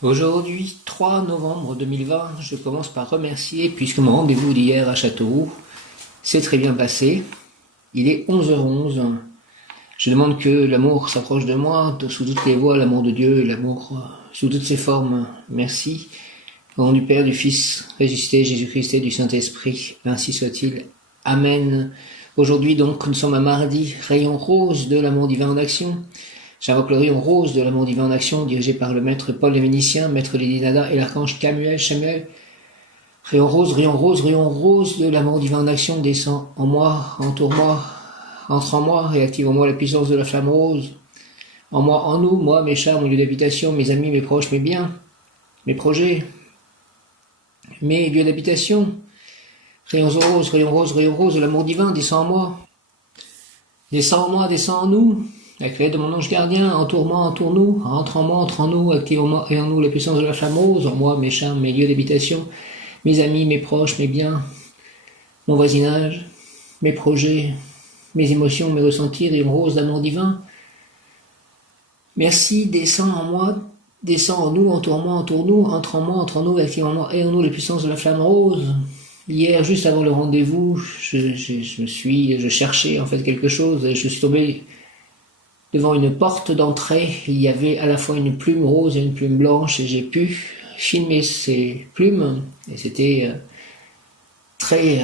Aujourd'hui, 3 novembre 2020, je commence par remercier, puisque mon rendez-vous d'hier à Châteauroux s'est très bien passé. Il est 11h11. Je demande que l'amour s'approche de moi, sous toutes les voies, l'amour de Dieu, l'amour sous toutes ses formes. Merci. Au nom du Père, du Fils, ressuscité, Jésus-Christ et du Saint-Esprit, ainsi soit-il. Amen. Aujourd'hui donc, nous sommes à mardi, rayon rose de l'amour divin en action. J'invoque le rayon rose de l'amour divin en action, dirigé par le maître Paul le Vénitien, maître Lady Nada et l'archange Samuel. Rayon rose, rayon rose, rayon rose de l'amour divin en action, descend en moi, entoure-moi, entre en moi et active en moi la puissance de la flamme rose. En moi, en nous, moi, mes chars, mon lieu d'habitation, mes amis, mes proches, mes biens, mes projets, mes lieux d'habitation. Rayon rose, rayon rose, rayon rose de l'amour divin, descend en moi. Descend en moi, descend en nous. La clé de mon ange gardien, entoure-moi, entoure-nous, entre en moi, entre en nous, active en moi et en nous la puissance de la flamme rose, en moi, mes charmes, mes lieux d'habitation, mes amis, mes proches, mes biens, mon voisinage, mes projets, mes émotions, mes ressentis, rayon rose d'amour divin. Merci, descend en moi, descend en nous, entoure-moi, entoure-nous, entre en moi, entre en nous, active en moi et en nous la puissance de la flamme rose. Hier, juste avant le rendez-vous, je cherchais en fait quelque chose et je suis tombé devant une porte d'entrée. Il y avait à la fois une plume rose et une plume blanche et j'ai pu filmer ces plumes et c'était très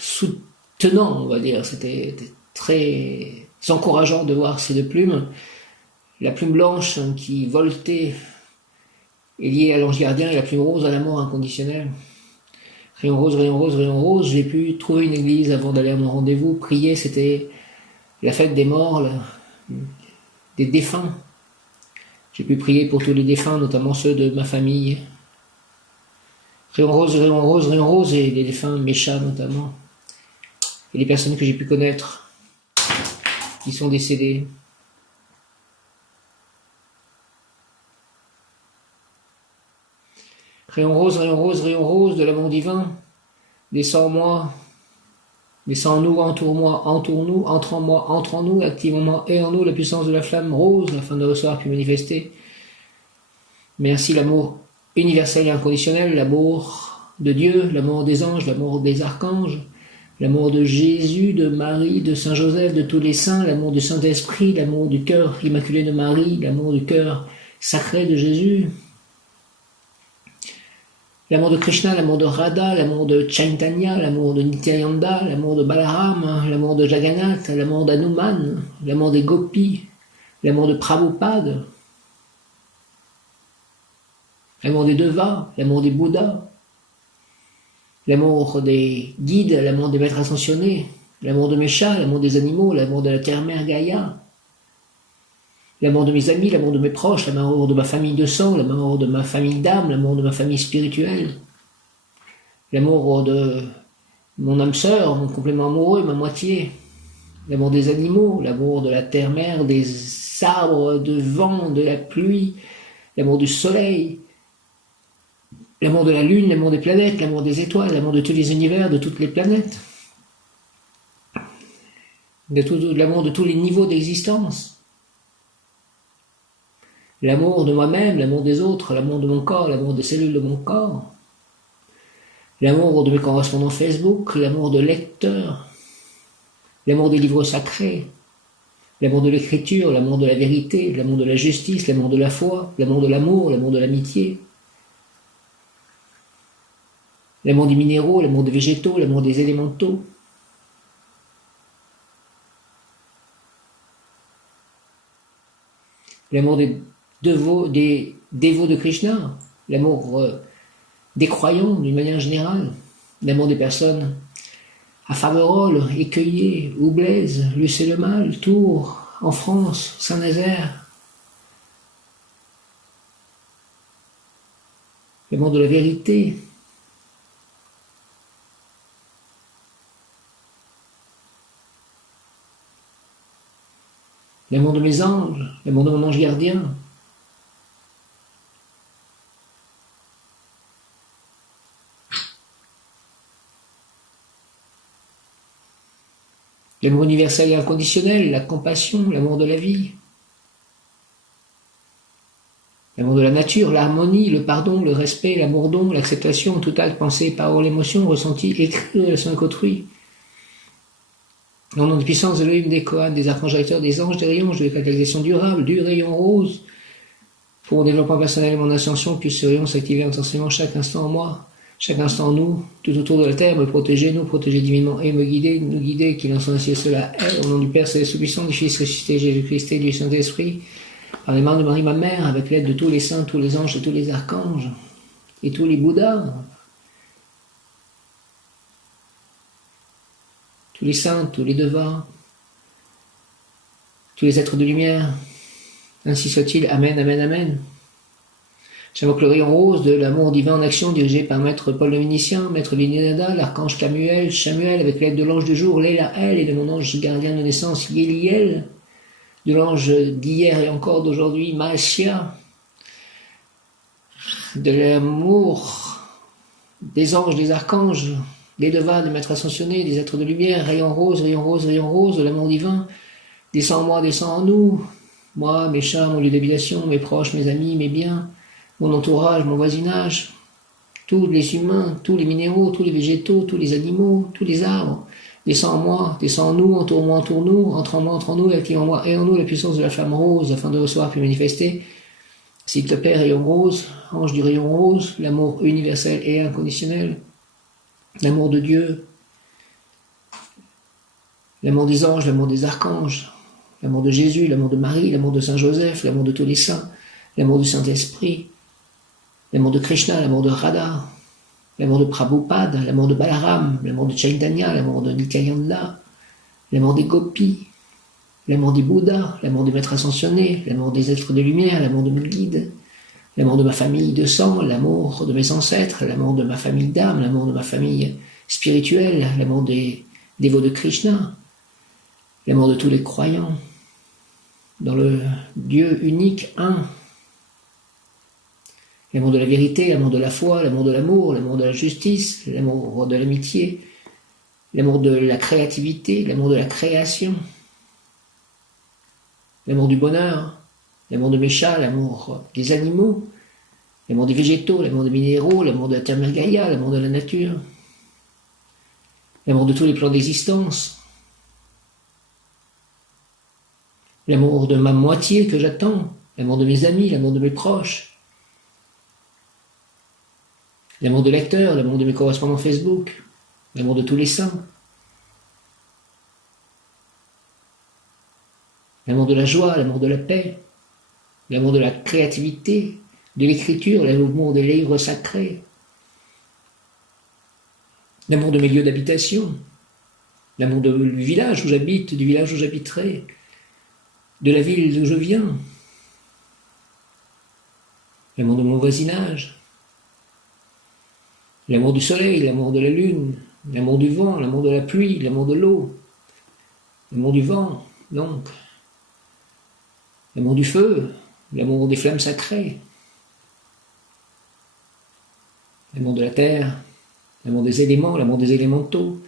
soutenant, on va dire. C'était très encourageant de voir ces deux plumes. La plume blanche qui voltait est liée à l'ange gardien et la plume rose à l'amour inconditionnel. Rayon rose, rayon rose, rayon rose. J'ai pu trouver une église avant d'aller à mon rendez-vous, prier. C'était la fête des morts, des défunts. J'ai pu prier pour tous les défunts, notamment ceux de ma famille. Rayon rose, rayon rose, rayon rose, et les défunts, mes chats notamment. Et les personnes que j'ai pu connaître, qui sont décédées. Rayon rose, rayon rose, rayon rose de l'amour divin, descend en moi, descend en nous, entoure-moi, entoure-nous, entre en moi, entre en nous, active en moi et en nous la puissance de la flamme rose, afin de recevoir puis manifester. Merci l'amour universel et inconditionnel, l'amour de Dieu, l'amour des anges, l'amour des archanges, l'amour de Jésus, de Marie, de Saint Joseph, de tous les saints, l'amour du Saint-Esprit, l'amour du cœur immaculé de Marie, l'amour du cœur sacré de Jésus. L'amour de Krishna, l'amour de Radha, l'amour de Chaitanya, l'amour de Nityananda, l'amour de Balaram, l'amour de Jagannath, l'amour d'Hanuman, l'amour des gopis, l'amour de Prabhupada, l'amour des devas, l'amour des bouddhas, l'amour des guides, l'amour des maîtres ascensionnés, l'amour de mes chats, l'amour des animaux, l'amour de la terre-mère Gaïa, l'amour de mes amis, l'amour de mes proches, l'amour de ma famille de sang, l'amour de ma famille d'âme, l'amour de ma famille spirituelle, l'amour de mon âme sœur, mon complément amoureux, ma moitié, l'amour des animaux, l'amour de la terre-mère, des arbres, de vent, de la pluie, l'amour du soleil, l'amour de la lune, l'amour des planètes, l'amour des étoiles, l'amour de tous les univers, de toutes les planètes, l'amour de tous les niveaux d'existence, l'amour de moi-même, l'amour des autres, l'amour de mon corps, l'amour des cellules de mon corps, l'amour de mes correspondants Facebook, l'amour de lecteurs, l'amour des livres sacrés, l'amour de l'écriture, l'amour de la vérité, l'amour de la justice, l'amour de la foi, l'amour de l'amour, l'amour de l'amitié, l'amour des minéraux, l'amour des végétaux, l'amour des élémentaux, l'amour des dévots de Krishna, l'amour des croyants d'une manière générale, l'amour des personnes à Faverolles, Écueillé, Oublaise, Lucé-le-Mal, Tours, en France, Saint-Nazaire, l'amour de la vérité, l'amour de mes anges, l'amour de mon ange gardien, l'amour universel et inconditionnel, la compassion, l'amour de la vie, L'amour de la nature, l'harmonie, le pardon, le respect, l'amour don, l'acceptation, tout acte, pensée, parole, émotion, ressenti, écrit, relation avec autrui. Au nom de puissance de l'Elohim, des Kohanes, des archanges recteurs, des anges, des rayons, de catalysation durable, du rayon rose, pour mon développement personnel et mon ascension, puisse ce rayon s'activer intensément chaque instant en moi, chaque instant en nous, tout autour de la terre, me protéger, nous protéger divinement et me guider, nous guider, qu'il en soit ainsi et cela est, au nom du Père Céleste Tout-Puissant, du Fils ressuscité Jésus-Christ et du Saint-Esprit, par les mains de Marie, ma mère, avec l'aide de tous les saints, tous les anges et tous les archanges, et tous les Bouddhas, tous les saints, tous les devins, tous les êtres de lumière, ainsi soit-il. Amen, amen, amen. J'invoque le rayon rose de l'amour divin en action dirigé par Maître Paul le Vénitien, Maître Vénénada, l'archange Samuel, avec l'aide de l'ange du jour, Léla El, et de mon ange gardien de naissance, Yéliel, de l'ange d'hier et encore d'aujourd'hui, Maësia, de l'amour des anges, des archanges, des devins, des maîtres ascensionnés, des êtres de lumière, rayon rose, rayon rose, rayon rose, de l'amour divin, descend en moi, descend en nous, moi, mes chats, mon lieu d'habitation, mes proches, mes amis, mes biens, mon entourage, mon voisinage, tous les humains, tous les minéraux, tous les végétaux, tous les animaux, tous les arbres, descend en moi, descend en nous, entoure-moi, entoure-nous, entre en moi, entre en nous, et active en moi et en nous la puissance de la flamme rose, afin de recevoir puis manifester, s'il te plaît, rayon rose, ange du rayon rose, l'amour universel et inconditionnel, l'amour de Dieu, l'amour des anges, l'amour des archanges, l'amour de Jésus, l'amour de Marie, l'amour de Saint Joseph, l'amour de tous les saints, l'amour du Saint-Esprit, l'amour de Krishna, l'amour de Radha, l'amour de Prabhupada, l'amour de Balaram, l'amour de Chaitanya, l'amour de Nityananda, l'amour des gopis, l'amour des Bouddhas, l'amour des maîtres ascensionnés, l'amour des êtres de lumière, l'amour de mes guides, l'amour de ma famille de sang, l'amour de mes ancêtres, l'amour de ma famille d'âme, l'amour de ma famille spirituelle, l'amour des dévots de Krishna, l'amour de tous les croyants, dans le Dieu unique, un, l'amour de la vérité, l'amour de la foi, l'amour de l'amour de la justice, l'amour de l'amitié, l'amour de la créativité, l'amour de la création, l'amour du bonheur, l'amour de mes chats, l'amour des animaux, l'amour des végétaux, l'amour des minéraux, l'amour de la terre Gaïa, l'amour de la nature, l'amour de tous les plans d'existence, l'amour de ma moitié que j'attends, l'amour de mes amis, l'amour de mes proches, l'amour de lecteurs, l'amour de mes correspondants Facebook, l'amour de tous les saints, l'amour de la joie, l'amour de la paix, l'amour de la créativité, de l'écriture, l'amour des livres sacrés, l'amour de mes lieux d'habitation, l'amour du village où j'habite, du village où j'habiterai, de la ville d'où je viens, l'amour de mon voisinage, l'amour du soleil, l'amour de la lune, l'amour du vent, l'amour de la pluie, l'amour de l'eau, l'amour du vent, donc, l'amour du feu, l'amour des flammes sacrées, l'amour de la terre, l'amour des éléments, l'amour des élémentaux,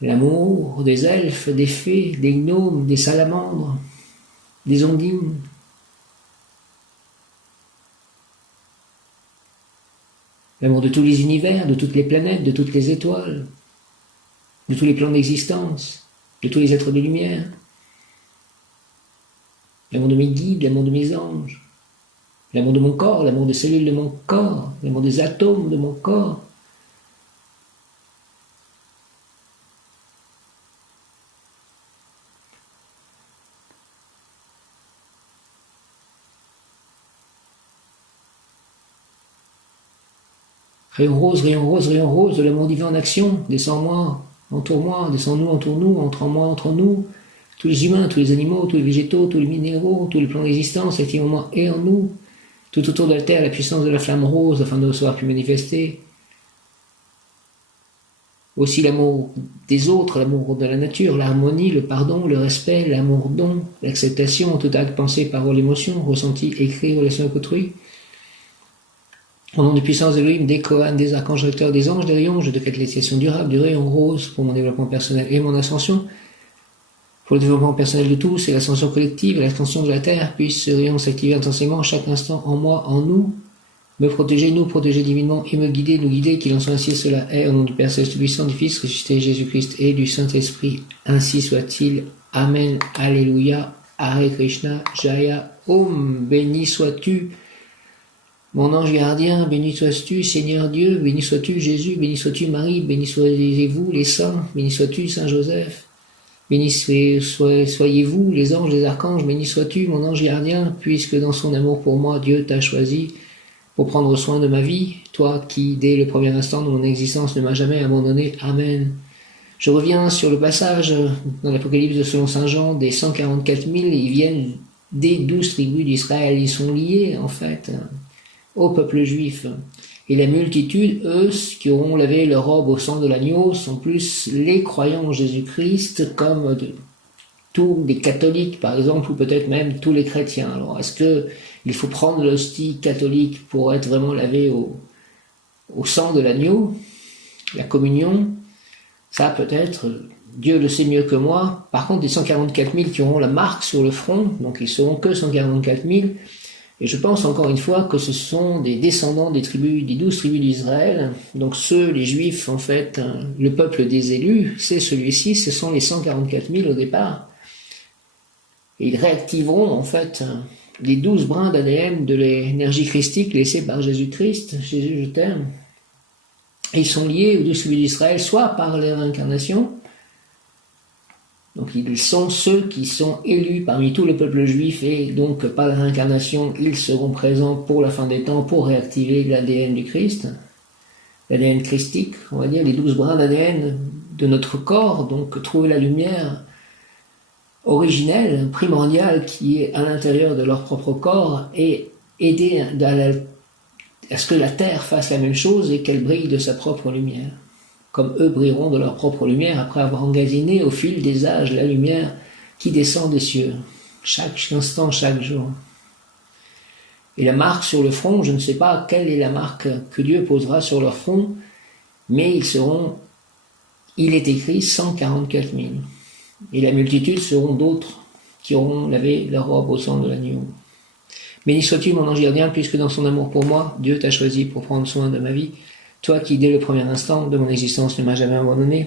l'amour des elfes, des fées, des gnomes, des salamandres, des ondines, l'amour de tous les univers, de toutes les planètes, de toutes les étoiles, de tous les plans d'existence, de tous les êtres de lumière, l'amour de mes guides, l'amour de mes anges, l'amour de mon corps, l'amour des cellules de mon corps, l'amour des atomes de mon corps, rayon rose, rayon rose, rayon rose, de l'amour divin en action, descends en moi, entoure-moi, descends-nous, entoure-nous, entre en moi, entre nous, tous les humains, tous les animaux, tous les végétaux, tous les minéraux, tous les plans d'existence, actifs en moi et en nous, tout autour de la terre, la puissance de la flamme rose, afin de recevoir puis manifester. Aussi l'amour des autres, l'amour de la nature, l'harmonie, le pardon, le respect, l'amour don, l'acceptation, tout acte, pensée, parole, émotion, ressenti, écrit, relation avec autrui. Au nom des puissances d'Elohim, des Kohanes, des archanges recteurs, des anges, des rayons, je te catalysation durable, du rayon rose pour mon développement personnel et mon ascension. pour le développement personnel de tous et l'ascension collective et l'extension de la Terre, puisse ce rayon s'activer intensément chaque instant en moi, en nous, me protéger, nous protéger divinement et me guider, nous guider, qu'il en soit ainsi, cela est, au nom du Père Céleste Tout-Puissant, du Fils ressuscité Jésus-Christ et du Saint-Esprit, ainsi soit-il. Amen, Alléluia, Hare Krishna, Jaya, Om, béni sois-tu, mon ange gardien, béni sois-tu, Seigneur Dieu, béni sois-tu, Jésus, béni sois-tu, Marie, béni soyez-vous, les saints, béni sois-tu, Saint Joseph, béni soyez-vous, les anges, les archanges, béni sois-tu, mon ange gardien, puisque dans son amour pour moi, Dieu t'a choisi pour prendre soin de ma vie, toi qui, dès le premier instant de mon existence, ne m'as jamais abandonné. Amen. Je reviens sur le passage dans l'Apocalypse de selon Saint Jean des 144 000, ils viennent des 12 tribus d'Israël, ils sont liés en fait au peuple juif. Et la multitude, eux, qui auront lavé leur robe au sang de l'agneau, sont plus les croyants en Jésus-Christ, comme tous les catholiques, par exemple, ou peut-être même tous les chrétiens. Alors, est-ce qu'il faut prendre l'hostie catholique pour être vraiment lavé au sang de l'agneau, la communion? Ça, peut-être, Dieu le sait mieux que moi. Par contre, les 144 000 qui auront la marque sur le front, donc ils seront que 144 000, et je pense encore une fois que ce sont des descendants des 12 tribus d'Israël. Donc ceux, les Juifs, en fait, le peuple des élus, c'est celui-ci, ce sont les 144 000 au départ. Et ils réactiveront, en fait, les 12 brins d'ADN de l'énergie christique laissée par Jésus-Christ. Jésus, je t'aime. Et ils sont liés aux 12 tribus d'Israël, soit par les réincarnations, donc ils sont ceux qui sont élus parmi tout le peuple juif, et donc par la réincarnation, ils seront présents pour la fin des temps pour réactiver l'ADN du Christ, l'ADN christique, on va dire, les 12 brins d'ADN de notre corps, donc trouver la lumière originelle, primordiale, qui est à l'intérieur de leur propre corps, et aider à ce que la Terre fasse la même chose et qu'elle brille de sa propre lumière. Comme eux brilleront de leur propre lumière après avoir emmagasiné au fil des âges la lumière qui descend des cieux, chaque instant, chaque jour. Et la marque sur le front, je ne sais pas quelle est la marque que Dieu posera sur leur front, mais il est écrit 144 000. Et la multitude seront d'autres qui auront lavé leur robe au sang de l'agneau. Béni sois-tu, mon ange gardien, puisque dans son amour pour moi, Dieu t'a choisi pour prendre soin de ma vie, toi qui, dès le premier instant de mon existence, ne m'as jamais abandonné.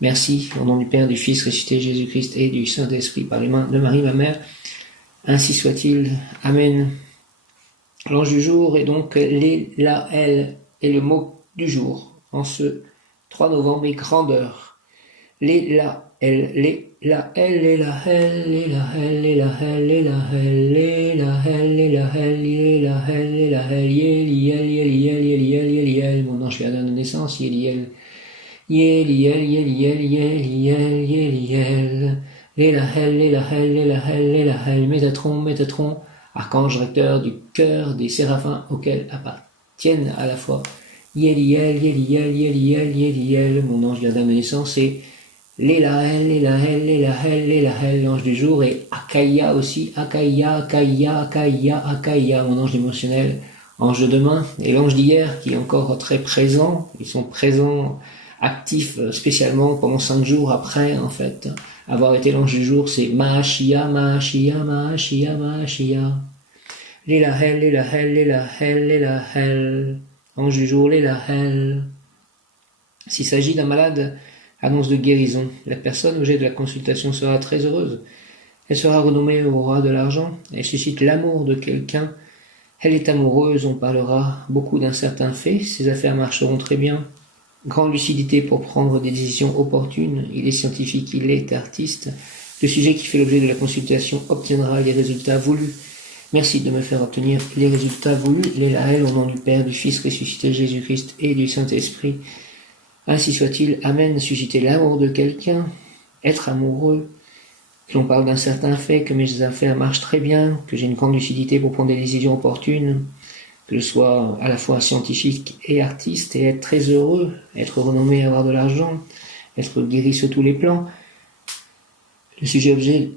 Merci, au nom du Père, du Fils ressuscité Jésus-Christ et du Saint-Esprit, par les mains de Marie, ma mère. Ainsi soit-il. Amen. L'ange du jour est donc l'Élaël, est le mot du jour, en ce 3 novembre, et grandeur. L'Élaël, l'Élaël, l'Élaël, l'Élaël, l'Élaël, l'Élaël, l'Élaël, l'Élaël, l'Élaël, l'Élaël, Yéliel, Yéliel, Yéliel, Yéliel, mon ange gardien de naissance, Yéliel, Yéliel, Yéliel, Yéliel, Yéliel, l'Élaël, l'Élaël, l'Élaël, l'Élaël, Métatron, Métatron, archange recteur du cœur des séraphins auxquels appartiennent à la fois Yéliel, Yéliel, Yéliel, Yéliel, mon ange gardien de naissance, et l'Élaël, l'Élaël, l'Élaël, l'Élaël, l'ange du jour, et Akaïa aussi, Akaïa, Akaïa, Akaïa, Akaïa, mon ange émotionnel, ange de demain, et l'ange d'hier qui est encore très présent, ils sont présents, actifs spécialement pendant 5 jours après, en fait, avoir été l'ange du jour, c'est Mahashia, Mahashia, Mahashia, Mahashia, l'Élaël, l'Élaël, l'Élaël, l'Élaël, ange du jour, l'Élaël. S'il s'agit d'un malade, annonce de guérison. La personne objet de la consultation sera très heureuse. Elle sera renommée Aurora de l'argent. Elle suscite l'amour de quelqu'un. Elle est amoureuse, on parlera beaucoup d'un certain fait. Ses affaires marcheront très bien. Grande lucidité pour prendre des décisions opportunes. Il est scientifique, il est artiste. Le sujet qui fait l'objet de la consultation obtiendra les résultats voulus. Merci de me faire obtenir les résultats voulus. L'Élaël, au nom du Père, du Fils ressuscité Jésus-Christ et du Saint-Esprit. Ainsi soit-il. Amen. Susciter l'amour de quelqu'un, être amoureux, que l'on parle d'un certain fait, que mes affaires marchent très bien, que j'ai une grande lucidité pour prendre des décisions opportunes, que je sois à la fois scientifique et artiste, et être très heureux, être renommé, avoir de l'argent, être guéri sur tous les plans. Le sujet objet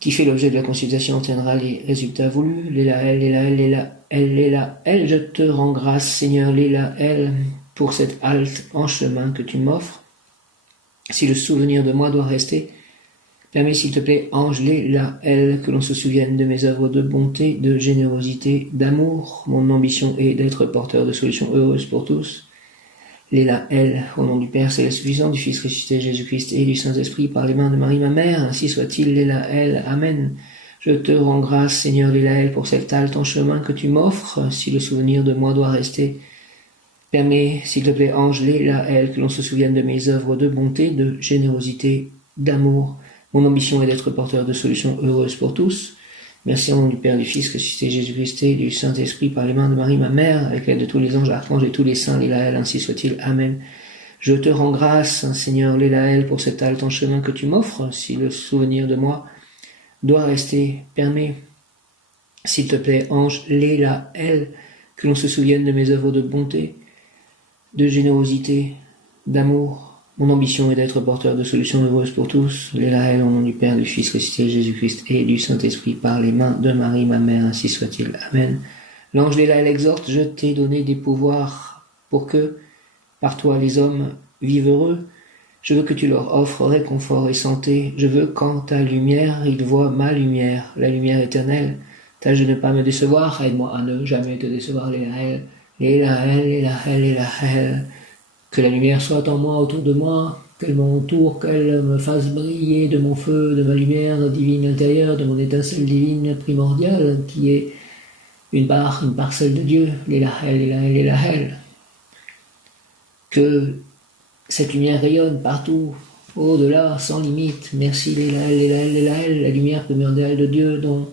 qui fait l'objet de la consultation obtiendra les résultats voulus. L'Élaël, l'Élaël, l'Élaël, l'Élaël, je te rends grâce, Seigneur, l'Élaël, pour cette halte en chemin que tu m'offres. Si le souvenir de moi doit rester, Permets, s'il te plaît, ange, les, la, elle, que l'on se souvienne de mes œuvres de bonté, de générosité, d'amour. Mon ambition est d'être porteur de solutions heureuses pour tous. Les, la, elle, au nom du Père, c'est la suffisance du Fils ressuscité Jésus-Christ et du Saint-Esprit par les mains de Marie, ma mère. Ainsi soit-il, les, la, elle. Amen. Je te rends grâce, Seigneur, les, la, elle, pour cet halte en chemin que tu m'offres, si le souvenir de moi doit rester. Permets, s'il te plaît, ange, les, la, elle, que l'on se souvienne de mes œuvres de bonté, de générosité, d'amour. Mon ambition est d'être porteur de solutions heureuses pour tous. Merci au nom du Père, du Fils, ressuscité Jésus-Christ et du Saint-Esprit par les mains de Marie, ma mère, avec l'aide de tous les anges, archanges et tous les saints, les, la, elle, ainsi soit-il. Amen. Je te rends grâce, Seigneur, les, la, elle, pour cet halte en chemin que tu m'offres, si le souvenir de moi doit rester. Permets, s'il te plaît, ange, les, la, elle, que l'on se souvienne de mes œuvres de bonté, de générosité, d'amour. Mon ambition est d'être porteur de solutions heureuses pour tous. Les, la, elle, au nom du Père, du Fils, ressuscité Jésus-Christ et du Saint-Esprit par les mains de Marie, ma mère, ainsi soit-il. Amen. L'ange, les, la, elle, exhorte, je t'ai donné des pouvoirs pour que, par toi, les hommes vivent heureux. Je veux que tu leur offres réconfort et santé. Je veux qu'en ta lumière, ils voient ma lumière, la lumière éternelle. Tâche de ne pas me décevoir. Aide-moi à ne jamais te décevoir, les, la, elle. Les, la, elle, les, la, elle, les, la, elle. Que la lumière soit en moi, autour de moi, qu'elle m'entoure, qu'elle me fasse briller de mon feu, de ma lumière divine intérieure, de mon étincelle divine primordiale, qui est une parcelle de Dieu, les, la, elle, les, la, elle, les, la, elle. Que cette lumière rayonne partout, au-delà, sans limite. Merci, les, la, elle, les, la, elle, les, la, elle, la lumière primordiale de Dieu dont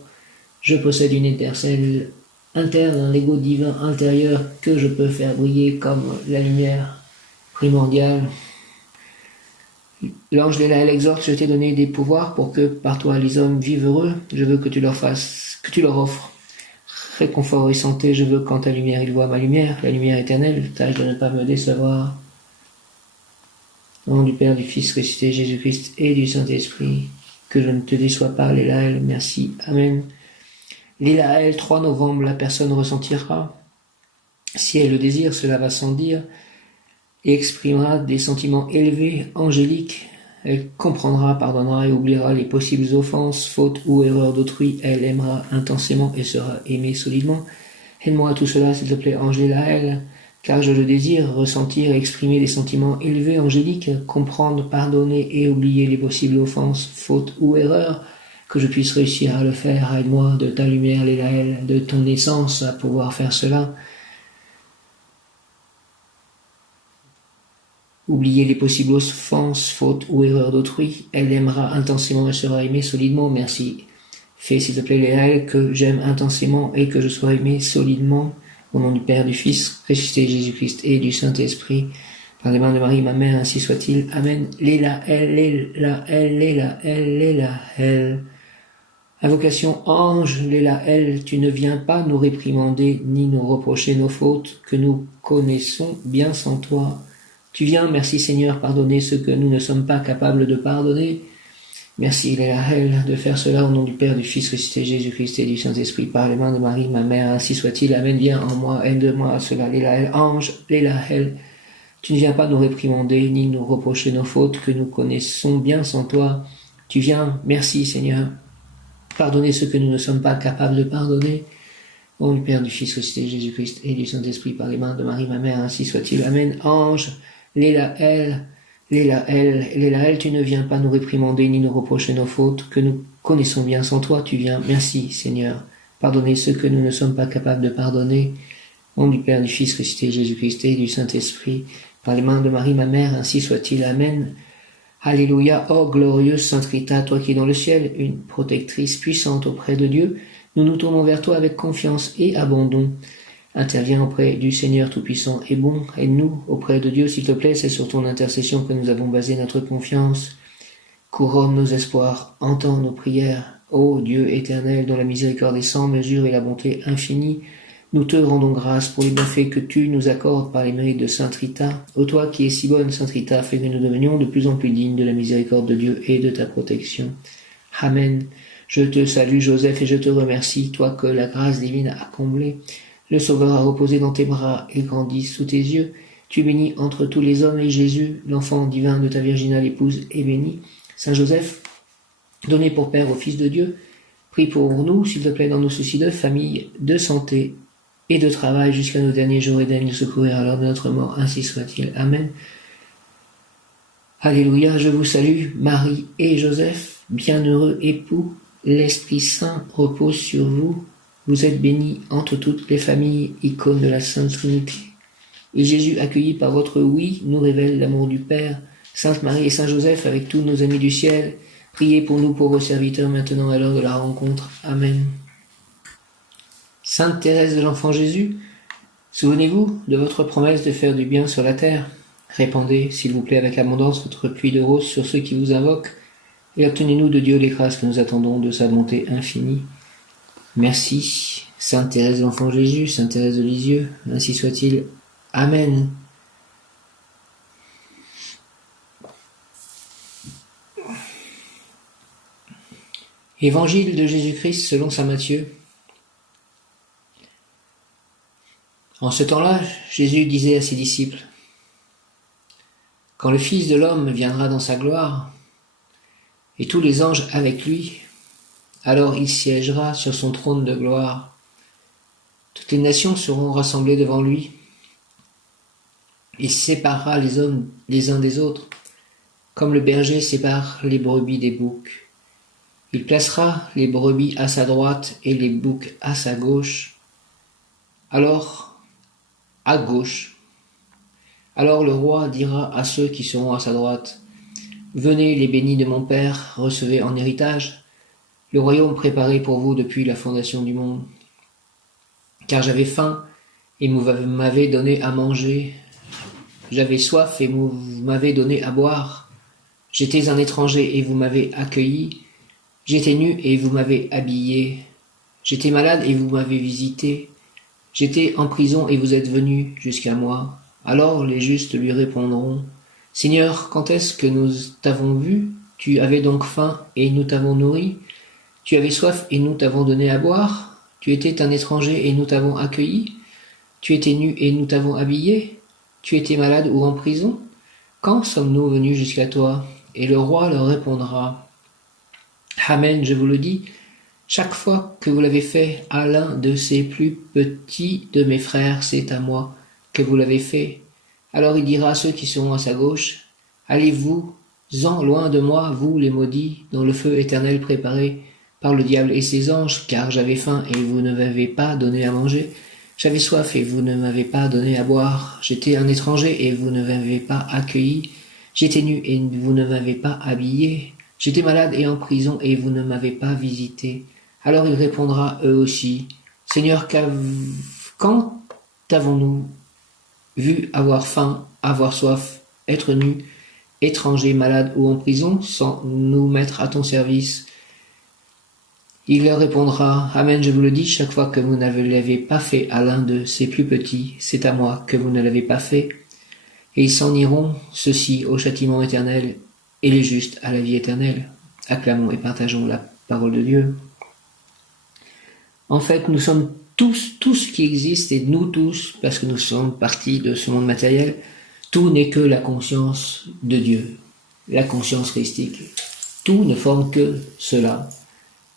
je possède une étincelle interne, un égo divin intérieur que je peux faire briller comme la lumière primordiale. L'ange de la, elle exhorte, je t'ai donné des pouvoirs pour que par toi les hommes vivent heureux. Je veux que tu leur offres réconfort et santé. Je veux qu'en ta lumière ils voient ma lumière, la lumière éternelle. Tâche de ne pas me décevoir. Au nom du Père, du Fils ressuscité Jésus-Christ et du Saint-Esprit, que je ne te déçois pas, les, la, elle. Merci. Amen. Les, la, elle, 3 novembre, la personne ressentira, si elle le désire, cela va sans dire, et exprimera des sentiments élevés, angéliques. Elle comprendra, pardonnera et oubliera les possibles offenses, fautes ou erreurs d'autrui. Elle aimera intensément et sera aimée solidement. Aide-moi à tout cela, s'il te plaît, ange, les, la, elle, car je le désire, ressentir et exprimer des sentiments élevés, angéliques, comprendre, pardonner et oublier les possibles offenses, fautes ou erreurs, que je puisse réussir à le faire. Aide-moi de ta lumière, les, la, elle, de ton essence à pouvoir faire cela. Oublier les possibles offenses, fautes ou erreurs d'autrui. Elle aimera intensément et sera aimée solidement. Merci. Fais, s'il te plaît, les, la, elle, que j'aime intensément et que je sois aimé solidement. Au nom du Père, du Fils, ressuscité Jésus-Christ et du Saint-Esprit, par les mains de Marie, ma mère, ainsi soit-il. Amen. Les, la, elle, les, la, elle, les, la, elle, les, la, elle. Invocation ange, les, la, elle, tu ne viens pas nous réprimander ni nous reprocher nos fautes que nous connaissons bien sans toi. Tu viens, merci Seigneur, pardonner ce que nous ne sommes pas capables de pardonner. Merci, les, la, elle, de faire cela au nom du Père, du Fils ressuscité Jésus-Christ et du Saint-Esprit, par les mains de Marie, ma mère, ainsi soit-il. Amen. Viens en moi, aide-moi à cela. Les, la, elle, ange, les, la, elle, tu ne viens pas nous réprimander ni nous reprocher nos fautes que nous connaissons bien sans toi. Tu viens, merci Seigneur, pardonner ce que nous ne sommes pas capables de pardonner. Au nom du Père, du Fils ressuscité Jésus-Christ et du Saint-Esprit, par les mains de Marie, ma mère, ainsi soit-il. Amen. Ange, les, la, elle, les, la, elle, les, la, elle, tu ne viens pas nous réprimander ni nous reprocher nos fautes que nous connaissons bien sans toi. Tu viens, merci Seigneur, pardonner ce que nous ne sommes pas capables de pardonner. Au nom du Père, du Fils ressuscité Jésus-Christ et du Saint-Esprit, par les mains de Marie, ma mère, ainsi soit-il. Amen. Alléluia. Oh glorieuse Sainte Rita, toi qui es dans le ciel, une protectrice puissante auprès de Dieu, nous nous tournons vers toi avec confiance et abandon. Interviens auprès du Seigneur Tout-Puissant et bon, aide-nous auprès de Dieu, s'il te plaît, c'est sur ton intercession que nous avons basé notre confiance. Couronne nos espoirs, entends nos prières. Ô Dieu éternel, dont la miséricorde est sans mesure et la bonté infinie, nous te rendons grâce pour les bienfaits que tu nous accordes par les mérites de Sainte Rita. Ô toi qui es si bonne, Sainte Rita, fais que nous devenions de plus en plus dignes de la miséricorde de Dieu et de ta protection. Amen. Je te salue, Joseph, et je te remercie, toi que la grâce divine a comblé. Le Sauveur a reposé dans tes bras et grandi sous tes yeux. Tu es béni entre tous les hommes, et Jésus, l'enfant divin de ta virginale épouse, est béni. Saint Joseph, donné pour père au Fils de Dieu, prie pour nous, s'il te plaît, dans nos soucis de famille, de santé et de travail jusqu'à nos derniers jours et daigne nous secourir à l'heure de notre mort, ainsi soit-il. Amen. Alléluia, je vous salue, Marie et Joseph, bienheureux époux, l'Esprit Saint repose sur vous. Vous êtes bénis entre toutes les familles, icône de la Sainte Trinité. Et Jésus, accueilli par votre oui, nous révèle l'amour du Père. Sainte Marie et Saint Joseph, avec tous nos amis du ciel, priez pour nous pauvres serviteurs maintenant à l'heure de la rencontre. Amen. Sainte Thérèse de l'Enfant Jésus, souvenez-vous de votre promesse de faire du bien sur la terre. Répandez, s'il vous plaît, avec abondance votre pluie de roses sur ceux qui vous invoquent, et obtenez-nous de Dieu les grâces que nous attendons de sa bonté infinie. Merci, Sainte Thérèse de l'Enfant Jésus, Sainte Thérèse de Lisieux, ainsi soit-il. Amen. Évangile de Jésus-Christ selon saint Matthieu. En ce temps-là, Jésus disait à ses disciples, « Quand le Fils de l'homme viendra dans sa gloire, et tous les anges avec lui, alors il siégera sur son trône de gloire. Toutes les nations seront rassemblées devant lui. Il séparera les hommes les uns des autres, comme le berger sépare les brebis des boucs. Il placera les brebis à sa droite et les boucs à sa gauche. Alors le roi dira à ceux qui seront à sa droite, « Venez les bénis de mon Père, recevez en héritage le royaume préparé pour vous depuis la fondation du monde. Car j'avais faim et vous m'avez donné à manger, j'avais soif et vous m'avez donné à boire, j'étais un étranger et vous m'avez accueilli, j'étais nu et vous m'avez habillé, j'étais malade et vous m'avez visité, j'étais en prison et vous êtes venus jusqu'à moi. » Alors les justes lui répondront, « Seigneur, quand est-ce que nous t'avons vu? Tu avais donc faim et nous t'avons nourri? Tu avais soif et nous t'avons donné à boire? Tu étais un étranger et nous t'avons accueilli? Tu étais nu et nous t'avons habillé? Tu étais malade ou en prison? Quand sommes-nous venus jusqu'à toi? » Et le roi leur répondra, « Amen, je vous le dis, chaque fois que vous l'avez fait à l'un de ces plus petits de mes frères, c'est à moi que vous l'avez fait. » Alors il dira à ceux qui seront à sa gauche, « Allez-vous-en loin de moi, vous les maudits, dans le feu éternel préparé par le diable et ses anges, car j'avais faim et vous ne m'avez pas donné à manger, j'avais soif et vous ne m'avez pas donné à boire, j'étais un étranger et vous ne m'avez pas accueilli, j'étais nu et vous ne m'avez pas habillé, j'étais malade et en prison et vous ne m'avez pas visité. » Alors il répondra eux aussi, « Seigneur, quand t'avons-nous vu avoir faim, avoir soif, être nu, étranger, malade ou en prison, sans nous mettre à ton service ?» Il leur répondra, « Amen, je vous le dis, chaque fois que vous ne l'avez pas fait à l'un de ces plus petits, c'est à moi que vous ne l'avez pas fait. » Et ils s'en iront, ceux-ci, au châtiment éternel, et les justes à la vie éternelle. Acclamons et partageons la parole de Dieu. En fait, nous sommes tout ce qui existe, et nous tous, parce que nous sommes partis de ce monde matériel, tout n'est que la conscience de Dieu, la conscience christique. Tout ne forme que cela.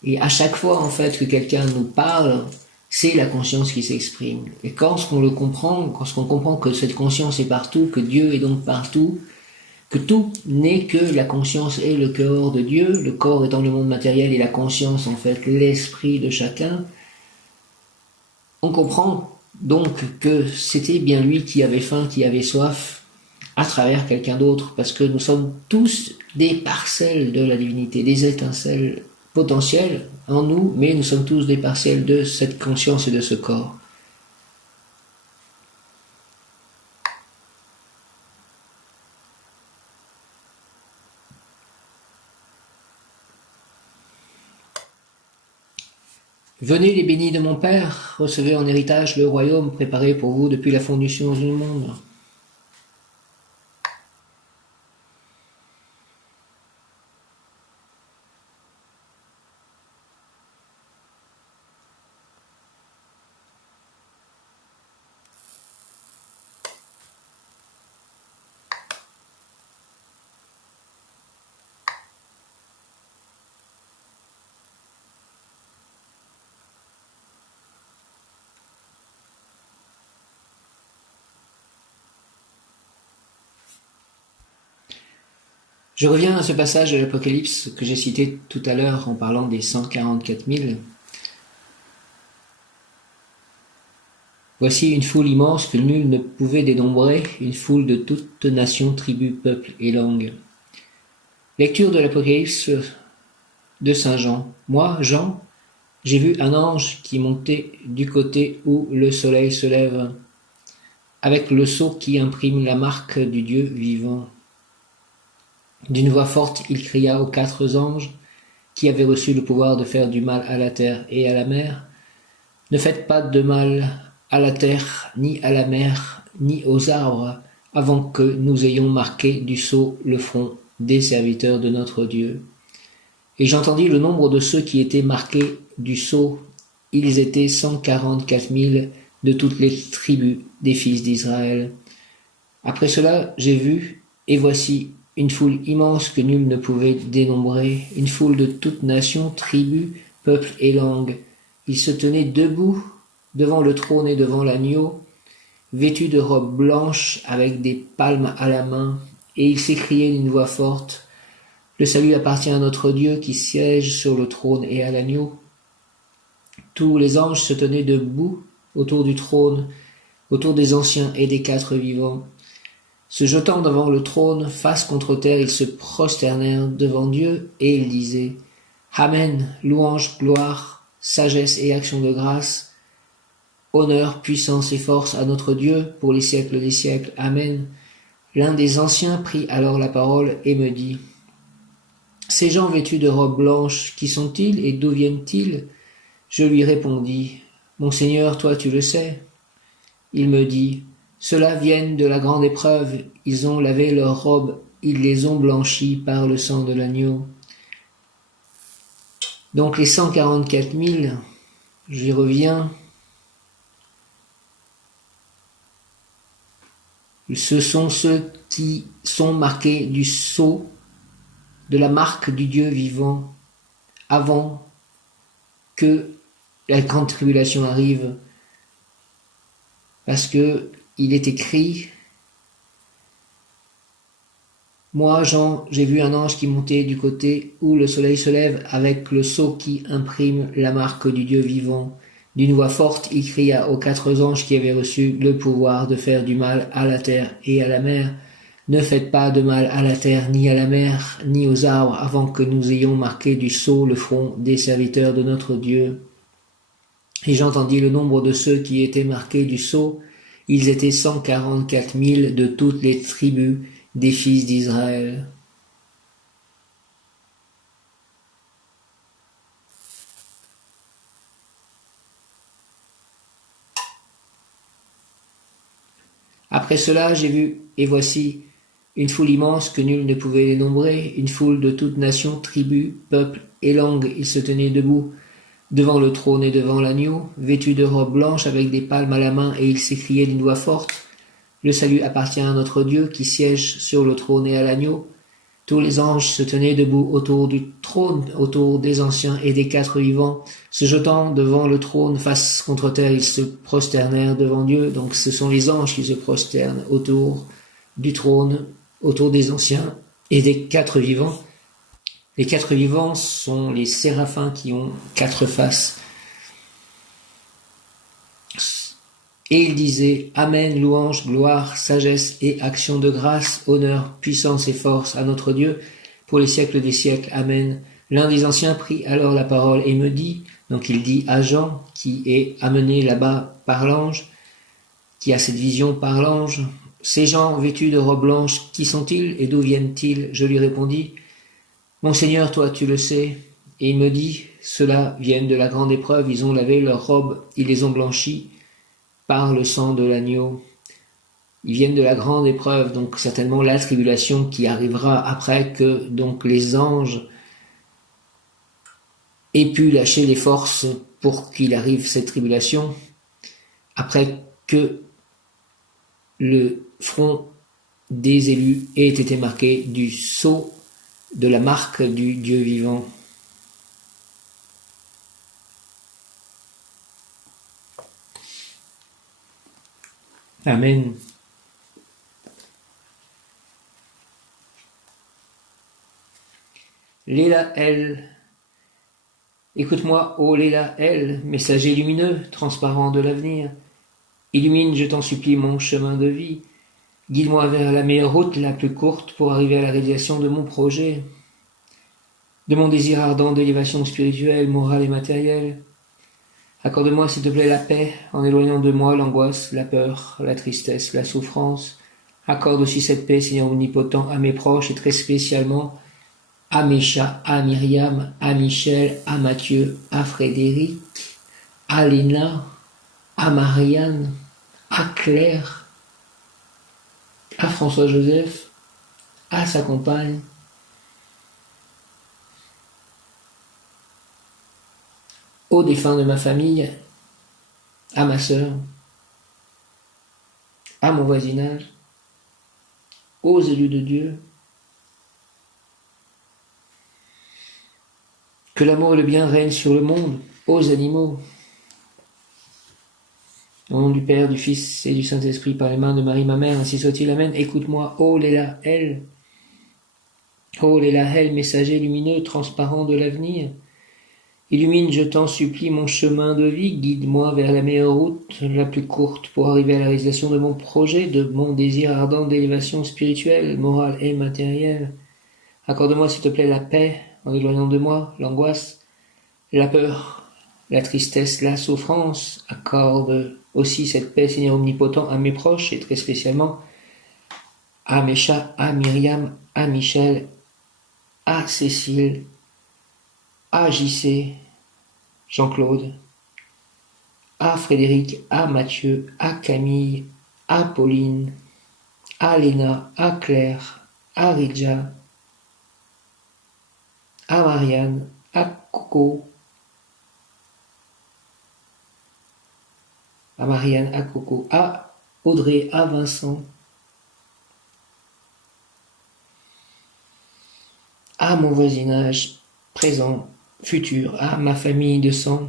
Et à chaque fois, en fait, que quelqu'un nous parle, c'est la conscience qui s'exprime. Et quand on comprend que cette conscience est partout, que Dieu est donc partout, que tout n'est que la conscience et le corps de Dieu, le corps étant le monde matériel et la conscience, en fait, l'esprit de chacun, on comprend donc que c'était bien lui qui avait faim, qui avait soif, à travers quelqu'un d'autre, parce que nous sommes tous des parcelles de la divinité, des étincelles potentielles en nous, mais nous sommes tous des parcelles de cette conscience et de ce corps. Venez les bénis de mon Père, recevez en héritage le royaume préparé pour vous depuis la fondation du monde. Je reviens à ce passage de l'Apocalypse que j'ai cité tout à l'heure en parlant des 144 000. Voici une foule immense que nul ne pouvait dénombrer, une foule de toutes nations, tribus, peuples et langues. Lecture de l'Apocalypse de Saint Jean. Moi, Jean, j'ai vu un ange qui montait du côté où le soleil se lève, avec le sceau qui imprime la marque du Dieu vivant. D'une voix forte, il cria aux 4 anges qui avaient reçu le pouvoir de faire du mal à la terre et à la mer. Ne faites pas de mal à la terre, ni à la mer, ni aux arbres, avant que nous ayons marqué du sceau le front des serviteurs de notre Dieu. Et j'entendis le nombre de ceux qui étaient marqués du sceau. Ils étaient 144 000 de toutes les tribus des fils d'Israël. Après cela, j'ai vu, et voici, une foule immense que nul ne pouvait dénombrer, une foule de toutes nations, tribus, peuples et langues. Ils se tenaient debout devant le trône et devant l'agneau, vêtus de robes blanches avec des palmes à la main, et ils s'écriaient d'une voix forte, « Le salut appartient à notre Dieu qui siège sur le trône et à l'agneau. » Tous les anges se tenaient debout autour du trône, autour des anciens et des 4 vivants. Se jetant devant le trône, face contre terre, ils se prosternèrent devant Dieu et ils disaient « Amen, louange, gloire, sagesse et action de grâce, honneur, puissance et force à notre Dieu pour les siècles des siècles. Amen. » L'un des anciens prit alors la parole et me dit « Ces gens vêtus de robes blanches, qui sont-ils et d'où viennent-ils » Je lui répondis « Mon Seigneur, toi tu le sais. » Il me dit « Ceux-là viennent de la grande épreuve, ils ont lavé leurs robes, ils les ont blanchies par le sang de l'agneau. » Donc les 144 000, j'y reviens, ce sont ceux qui sont marqués du sceau, de la marque du Dieu vivant, avant que la grande tribulation arrive, parce que il est écrit, moi Jean, j'ai vu un ange qui montait du côté où le soleil se lève avec le sceau qui imprime la marque du Dieu vivant. D'une voix forte, il cria aux 4 anges qui avaient reçu le pouvoir de faire du mal à la terre et à la mer. Ne faites pas de mal à la terre, ni à la mer, ni aux arbres, avant que nous ayons marqué du sceau le front des serviteurs de notre Dieu. Et j'entendis le nombre de ceux qui étaient marqués du sceau. Ils étaient 144 000 de toutes les tribus des fils d'Israël. Après cela, j'ai vu, et voici, une foule immense que nul ne pouvait les nombrer, une foule de toutes nations, tribus, peuples et langues. Ils se tenaient debout devant le trône et devant l'agneau, vêtus de robes blanches avec des palmes à la main, et ils s'écriaient d'une voix forte, « Le salut appartient à notre Dieu qui siège sur le trône et à l'agneau. » Tous les anges se tenaient debout autour du trône, autour des anciens et des 4 vivants. Se jetant devant le trône face contre terre, ils se prosternèrent devant Dieu. Donc ce sont les anges qui se prosternent autour du trône, autour des anciens et des 4 vivants. Les 4 vivants sont les séraphins qui ont 4 faces. Et il disait, Amen, louange, gloire, sagesse et action de grâce, honneur, puissance et force à notre Dieu, pour les siècles des siècles. Amen. L'un des anciens prit alors la parole et me dit, donc il dit à Jean, qui est amené là-bas par l'ange, qui a cette vision par l'ange, ces gens vêtus de robes blanches, qui sont-ils et d'où viennent-ils? Je lui répondis, Mon Seigneur, toi tu le sais. Et il me dit, ceux-là viennent de la grande épreuve, ils ont lavé leurs robes, ils les ont blanchies par le sang de l'agneau. Ils viennent de la grande épreuve, donc certainement la tribulation qui arrivera après que donc les anges aient pu lâcher les forces pour qu'il arrive cette tribulation, après que le front des élus ait été marqué du sceau de la marque du Dieu vivant. Amen. Léla El. Écoute-moi, ô Léla El, messager lumineux, transparent de l'avenir. Illumine, je t'en supplie, mon chemin de vie. Guide-moi vers la meilleure route, la plus courte, pour arriver à la réalisation de mon projet, de mon désir ardent d'élévation spirituelle, morale et matérielle. Accorde-moi, s'il te plaît, la paix, en éloignant de moi l'angoisse, la peur, la tristesse, la souffrance. Accorde aussi cette paix, Seigneur omnipotent, à mes proches et très spécialement à mes chats, à Myriam, à Michel, à Mathieu, à Frédéric, à Léna, à Marianne, à Claire, à François-Joseph, à sa compagne, aux défunts de ma famille, à ma sœur, à mon voisinage, aux élus de Dieu. Que l'amour et le bien règnent sur le monde, aux animaux. Au nom du Père, du Fils et du Saint-Esprit, par les mains de Marie, ma mère, ainsi soit-il. Amen. Écoute-moi, ô Léla El. Ô Léla El, messager lumineux, transparent de l'avenir. Illumine, je t'en supplie, mon chemin de vie. Guide-moi vers la meilleure route, la plus courte, pour arriver à la réalisation de mon projet, de mon désir ardent d'élévation spirituelle, morale et matérielle. Accorde-moi, s'il te plaît, la paix, en éloignant de moi l'angoisse, la peur, la tristesse, la souffrance. Accorde aussi cette paix, Seigneur omnipotent, à mes proches et très spécialement à mes chats, à Myriam, à Michel, à Cécile, à JC, Jean-Claude, à Frédéric, à Mathieu, à Camille, à Pauline, à Léna, à Claire, à Ridja, à Marianne, à Coco, à Marianne, à Coco, à Audrey, à Vincent, à mon voisinage présent, futur, à ma famille de sang,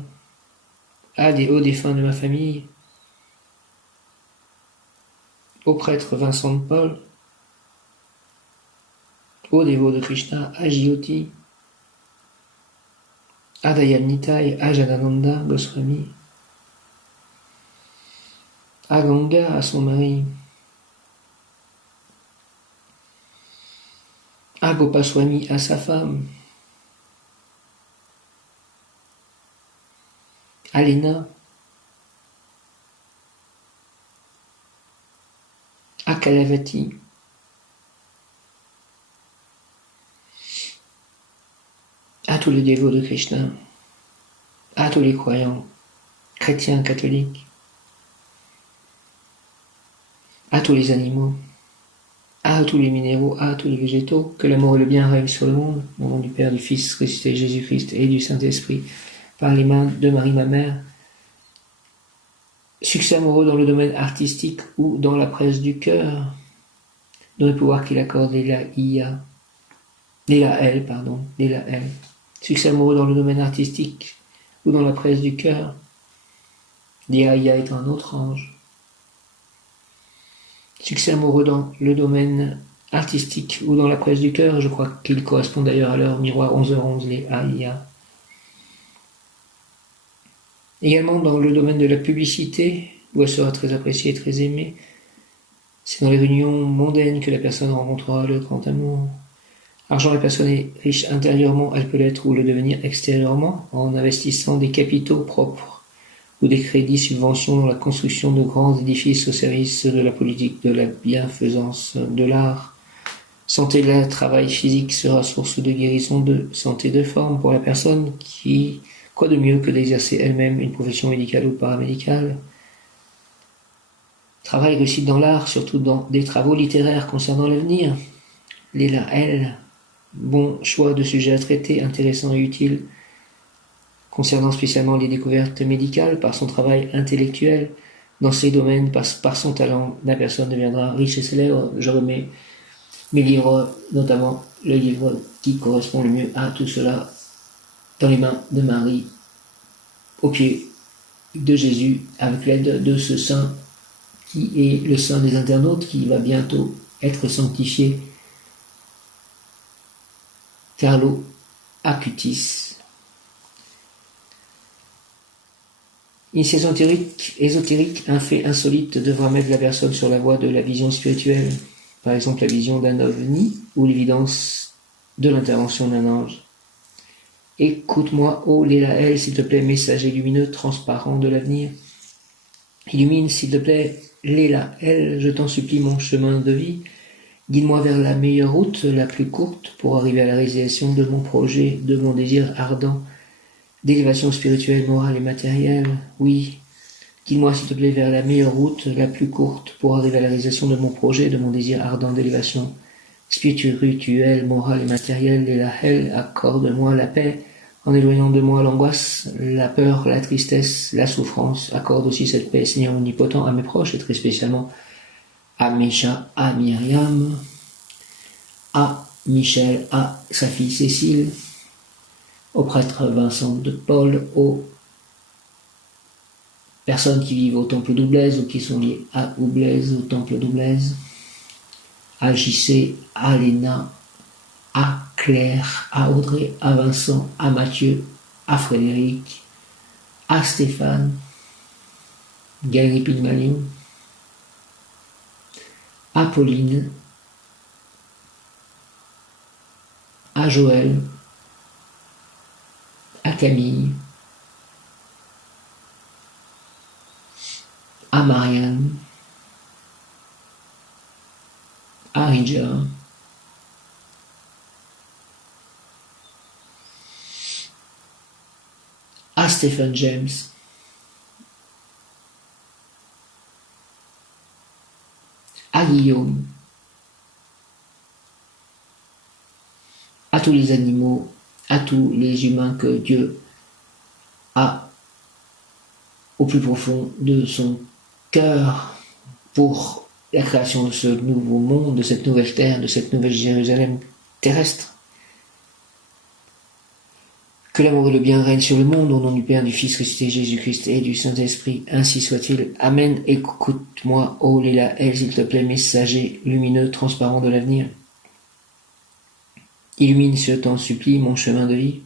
aux défunts de ma famille, au prêtre Vincent de Paul, au dévot de Krishna, à Jyoti, à Dayan Nitai, à Janananda Goswami, à Ganga, à son mari, à Gopaswami, à sa femme, à Léna, à Kalavati, à tous les dévots de Krishna, à tous les croyants, chrétiens, catholiques, à tous les animaux, à tous les minéraux, à tous les végétaux, que l'amour et le bien règnent sur le monde, au nom du Père, du Fils, ressuscité Jésus-Christ et du Saint-Esprit, par les mains de Marie, ma mère. Succès amoureux dans le domaine artistique ou dans la presse du cœur, dans le pouvoir qu'il accorde Léla El. Succès amoureux dans le domaine artistique ou dans la presse du cœur. Léla est un autre ange. Succès amoureux dans le domaine artistique ou dans la presse du cœur, je crois qu'il correspond d'ailleurs à l'heure miroir 11h11, les Aïa. Également dans le domaine de la publicité, où elle sera très appréciée et très aimée, c'est dans les réunions mondaines que la personne rencontrera le grand amour. Argent, la personne est riche intérieurement, elle peut l'être ou le devenir extérieurement, en investissant des capitaux propres ou des crédits subventions dans la construction de grands édifices au service de la politique, de la bienfaisance, de l'art. Santé, le travail physique sera source de guérison, de santé de forme pour la personne qui, quoi de mieux que d'exercer elle-même une profession médicale ou paramédicale. Travail réussi dans l'art, surtout dans des travaux littéraires concernant l'avenir. Léla El, bon choix de sujets à traiter, intéressants et utiles, concernant spécialement les découvertes médicales, par son travail intellectuel. Dans ces domaines, par son talent, la personne deviendra riche et célèbre. Je remets mes livres, notamment le livre qui correspond le mieux à tout cela, dans les mains de Marie, aux pieds de Jésus, avec l'aide de ce saint qui est le saint des internautes, qui va bientôt être sanctifié, Carlo acutis. Initiation ésotérique, un fait insolite devra mettre la personne sur la voie de la vision spirituelle, par exemple la vision d'un ovni ou l'évidence de l'intervention d'un ange. Écoute-moi, ô Lélaël, s'il te plaît, messager lumineux, transparent de l'avenir. Illumine, s'il te plaît, Lélaël, je t'en supplie, mon chemin de vie. Guide-moi vers la meilleure route, la plus courte, pour arriver à la réalisation de mon projet, de mon désir ardent, d'élévation spirituelle, morale et matérielle. Oui, guide-moi, s'il te plaît, vers la meilleure route, la plus courte, pour arriver à la réalisation de mon projet, de mon désir ardent d'élévation spirituelle, morale et matérielle. Lélaël, accorde-moi la paix, en éloignant de moi l'angoisse, la peur, la tristesse, la souffrance. Accorde aussi cette paix, Seigneur omnipotent, à mes proches et très spécialement à Mécha, à Myriam, à Michel, à sa fille Cécile, au prêtre Vincent de Paul, aux personnes qui vivent au temple d'Oublaise ou qui sont liées à Oublaise, au temple d'Oublaise, à JC, à Léna, à Claire, à Audrey, à Vincent, à Mathieu, à Frédéric, à Stéphane, Galerie Pygmalion, à Pauline, à Joël, à Camille, à Marianne, à Ridja, à Stephen James, à Guillaume, à tous les animaux, à tous les humains que Dieu a au plus profond de son cœur pour la création de ce nouveau monde, de cette nouvelle terre, de cette nouvelle Jérusalem terrestre. Que l'amour et le bien règnent sur le monde, au nom du Père, du Fils ressuscité Jésus-Christ et du Saint-Esprit, ainsi soit-il. Amen. Écoute-moi, ô Lélaël, s'il te plaît, messager lumineux, transparent de l'avenir. Illumine, je t'en supplie, mon chemin de vie.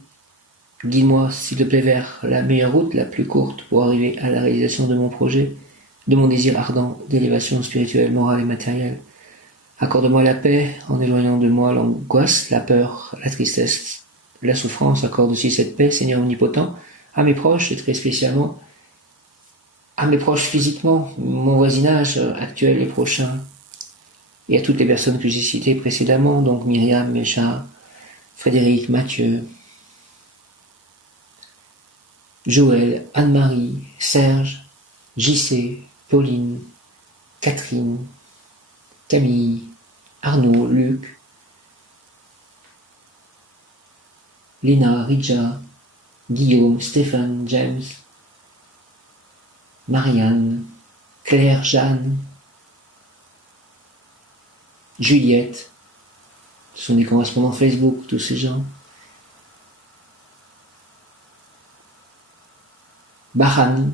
Guide-moi, s'il te plaît, vers la meilleure route, la plus courte, pour arriver à la réalisation de mon projet, de mon désir ardent d'élévation spirituelle, morale et matérielle. Accorde-moi la paix, en éloignant de moi l'angoisse, la peur, la tristesse, la souffrance. Accorde aussi cette paix, Seigneur omnipotent, à mes proches, et très spécialement à mes proches physiquement, mon voisinage actuel et prochain, et à toutes les personnes que j'ai citées précédemment, donc Myriam, Mécha, Frédéric, Mathieu, Joël, Anne-Marie, Serge, JC, Pauline, Catherine, Camille, Arnaud, Luc, Lina, Ridja, Guillaume, Stéphane, James, Marianne, Claire, Jeanne, Juliette, ce sont des correspondants Facebook, tous ces gens. Bahan,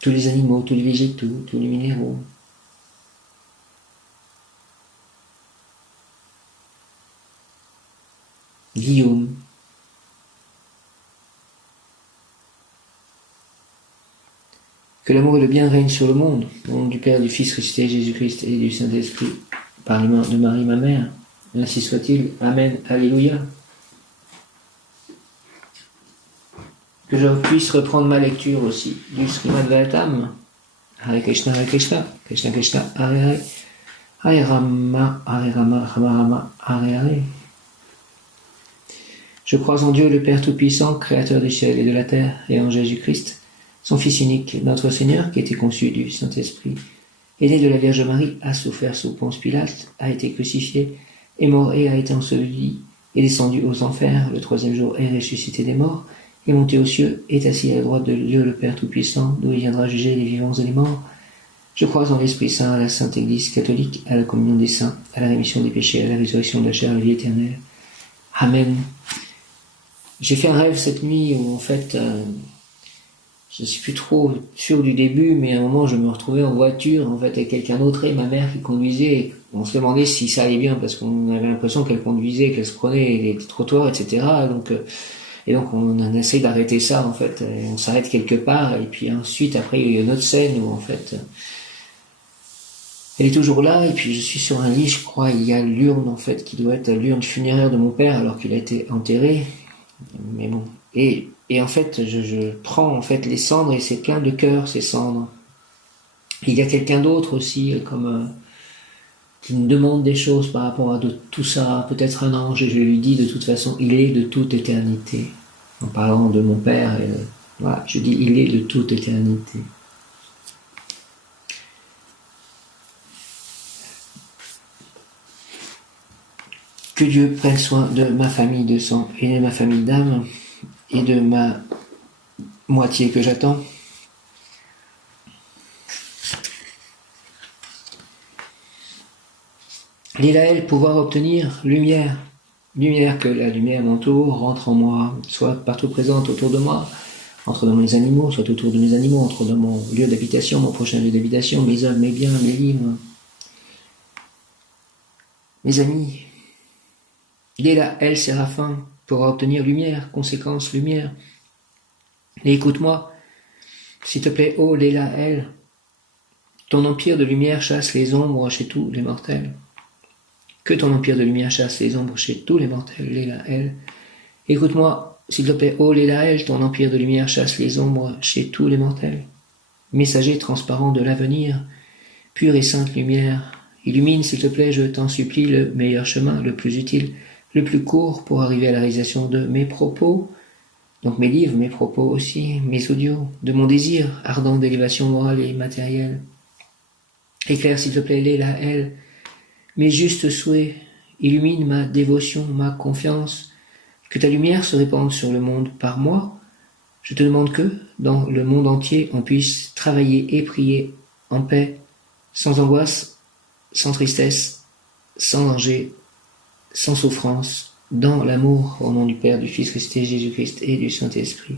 tous les animaux, tous les végétaux, tous les minéraux. Guillaume. Que l'amour et le bien règnent sur le monde, au nom du Père, du Fils ressuscité Jésus-Christ et du Saint-Esprit, par les mains de Marie, ma mère. Ainsi soit-il. Amen. Alléluia. Que je puisse reprendre ma lecture aussi du Srimad Bhagavatam. Hare Krishna, Krishna Krishna, Hare Hare, Hare Rama, Rama Rama, Hare Hare. Je crois en Dieu, le Père Tout-Puissant, Créateur du ciel et de la terre, et en Jésus-Christ, son Fils unique, notre Seigneur, qui a été conçu du Saint-Esprit, est né de la Vierge Marie, a souffert sous Ponce Pilate, a été crucifié, est mort et a été enseveli, est descendu aux enfers, le troisième jour est ressuscité des morts, est monté aux cieux, est assis à la droite de Dieu le Père Tout-Puissant, d'où il viendra juger les vivants et les morts. Je crois en l'Esprit Saint, à la Sainte Église catholique, à la communion des saints, à la rémission des péchés, à la résurrection de la chair, à la vie éternelle. Amen. J'ai fait un rêve cette nuit où en fait je suis plus trop sûr du début, mais à un moment je me retrouvais en voiture en fait avec quelqu'un d'autre et ma mère qui conduisait. Et on se demandait si ça allait bien parce qu'on avait l'impression qu'elle conduisait, qu'elle se prenait les trottoirs, etc. Et donc on essaie d'arrêter ça en fait. Et on s'arrête quelque part et puis ensuite après il y a une autre scène où en fait elle est toujours là et puis je suis sur un lit, je crois, il y a l'urne en fait qui doit être l'urne funéraire de mon père alors qu'il a été enterré. Mais bon. Et en fait, je prends en fait les cendres et c'est plein de cœur ces cendres. Il y a quelqu'un d'autre aussi, qui me demande des choses par rapport à tout ça, peut-être un ange, et je lui dis de toute façon, il est de toute éternité. En parlant de mon père, voilà, je dis, il est de toute éternité. Que Dieu prenne soin de ma famille de sang et de ma famille d'âme et de ma moitié que j'attends. L'Élaël, pouvoir obtenir lumière. Lumière, que la lumière m'entoure, rentre en moi, soit partout présente autour de moi, entre dans mes animaux, soit autour de mes animaux, entre dans mon lieu d'habitation, mon prochain lieu d'habitation, mes œuvres, mes biens, mes livres, mes amis. L'Élaël, Séraphin, pourra obtenir lumière, conséquence, lumière. Et écoute-moi, s'il te plaît, ô l'Élaël, ton empire de lumière chasse les ombres chez tous les mortels. Que ton empire de lumière chasse les ombres chez tous les mortels, l'Élaël. Écoute-moi, s'il te plaît, ô l'Élaël, ton empire de lumière chasse les ombres chez tous les mortels. Messager transparent de l'avenir, pure et sainte lumière, illumine, s'il te plaît, je t'en supplie, le meilleur chemin, le plus utile, le plus court pour arriver à la réalisation de mes propos, donc mes livres, mes propos aussi, mes audios, de mon désir ardent d'élévation morale et matérielle. Éclaire, s'il te plaît, l'Élaël, mes justes souhaits, illumine ma dévotion, ma confiance, que ta lumière se répande sur le monde par moi. Je te demande que, dans le monde entier, on puisse travailler et prier en paix, sans angoisse, sans tristesse, sans danger, sans souffrance, dans l'amour, au nom du Père, du Fils ressuscité, Jésus-Christ et du Saint-Esprit.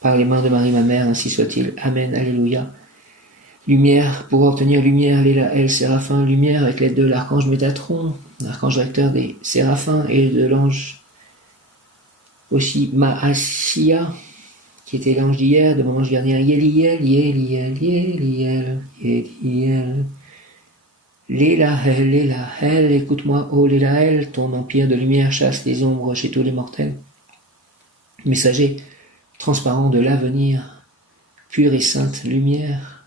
Par les mains de Marie, ma mère, ainsi soit-il. Amen, alléluia. Lumière, pour obtenir lumière, l'Élaël, Séraphin, lumière avec l'aide de l'archange Métatron, l'archange recteur des Séraphins et de l'ange aussi Maasia, qui était l'ange d'hier, de mon ange gardien, Yéliel, Yéliel, Yéliel, Yéliel. L'Élaël, l'Élaël, écoute-moi, ô l'Élaël, ton empire de lumière chasse les ombres chez tous les mortels. Messager, transparent de l'avenir, pure et sainte lumière,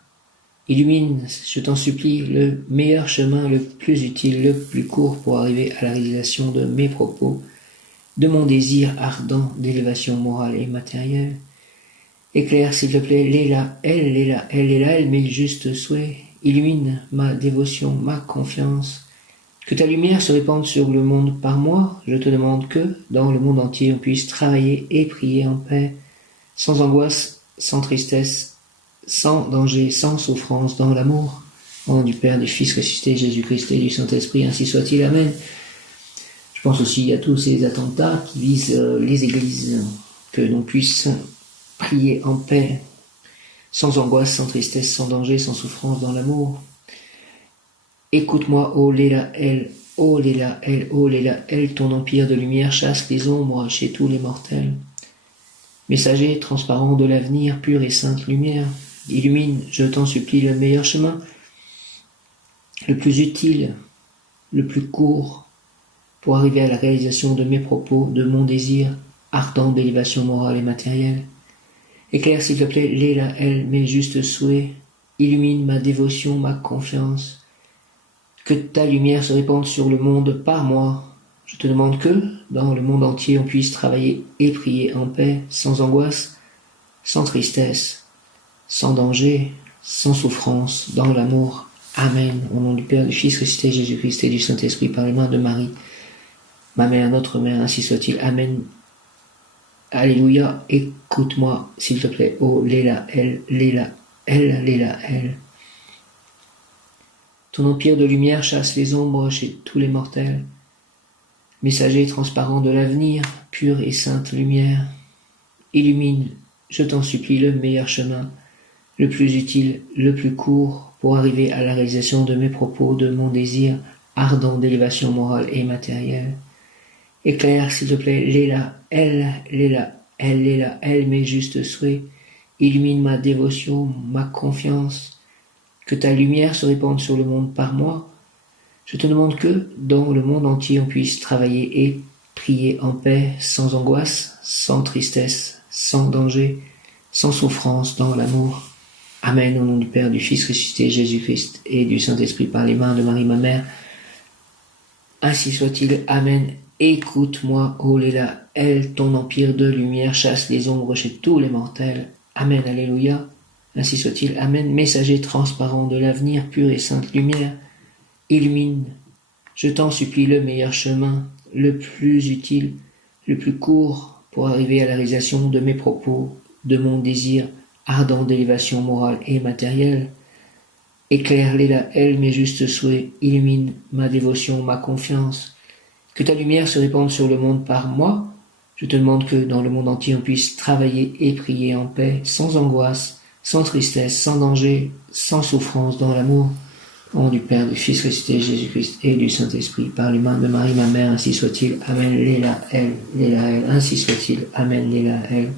illumine, je t'en supplie, le meilleur chemin, le plus utile, le plus court pour arriver à la réalisation de mes propos, de mon désir ardent d'élévation morale et matérielle. Éclaire, s'il te plaît, l'Élaël, mes justes souhaits, illumine ma dévotion, ma confiance. Que ta lumière se répande sur le monde par moi, je te demande que, dans le monde entier, on puisse travailler et prier en paix, sans angoisse, sans tristesse, sans danger, sans souffrance, dans l'amour, au nom du Père, du Fils ressuscité, Jésus-Christ et du Saint-Esprit, ainsi soit-il. Amen. Je pense aussi à tous ces attentats qui visent les églises, que l'on puisse prier en paix, sans angoisse, sans tristesse, sans danger, sans souffrance, dans l'amour. Écoute-moi, ô l'Élaël, ô l'Élaël, ô l'Élaël, ton empire de lumière chasse les ombres chez tous les mortels. Messager transparent de l'avenir, pure et sainte lumière, illumine, je t'en supplie, le meilleur chemin, le plus utile, le plus court, pour arriver à la réalisation de mes propos, de mon désir ardent d'élévation morale et matérielle. Éclaire, s'il te plaît, l'Élaël, mes justes souhaits, illumine ma dévotion, ma confiance, que ta lumière se répande sur le monde par moi. Je te demande que, dans le monde entier, on puisse travailler et prier en paix, sans angoisse, sans tristesse, sans danger, sans souffrance, dans l'amour. Amen. Au nom du Père, du Fils ressuscité, Jésus-Christ et du Saint-Esprit, par les mains de Marie, ma mère, notre mère, ainsi soit-il. Amen. Alléluia. Écoute-moi, s'il te plaît, ô l'Élaël, l'Élaël, l'Élaël. Ton empire de lumière chasse les ombres chez tous les mortels. Messager transparent de l'avenir, pure et sainte lumière, illumine, je t'en supplie le meilleur chemin, le plus utile, le plus court, pour arriver à la réalisation de mes propos, de mon désir ardent d'élévation morale et matérielle. Éclaire, s'il te plaît, elle, mes justes souhaits, illumine ma dévotion, ma confiance, que ta lumière se répande sur le monde par moi. Je te demande que, dans le monde entier, on puisse travailler et prier en paix, sans angoisse, sans tristesse, sans danger, sans souffrance, dans l'amour. Amen, au nom du Père, du Fils ressuscité, Jésus-Christ, et du Saint-Esprit, par les mains de Marie, ma mère. Ainsi soit-il. Amen. Écoute-moi, ô Léla, elle, ton empire de lumière chasse les ombres chez tous les mortels. Amen, alléluia. Ainsi soit-il. Amen. Messager transparent de l'avenir, pure et sainte lumière, illumine, je t'en supplie, le meilleur chemin, le plus utile, le plus court, pour arriver à la réalisation de mes propos, de mon désir ardent d'élévation morale et matérielle. Éclaire-les là, elle, mes justes souhaits, illumine ma dévotion, ma confiance. Que ta lumière se répande sur le monde par moi. Je te demande que dans le monde entier on puisse travailler et prier en paix, sans angoisse, sans tristesse, sans danger, sans souffrance, dans l'amour. Au nom du Père, du Fils ressuscité, Jésus-Christ, et du Saint-Esprit, par les mains de Marie, ma mère, ainsi soit-il. Amen. Léla, elle, ainsi soit-il. Amen. Léla, elle.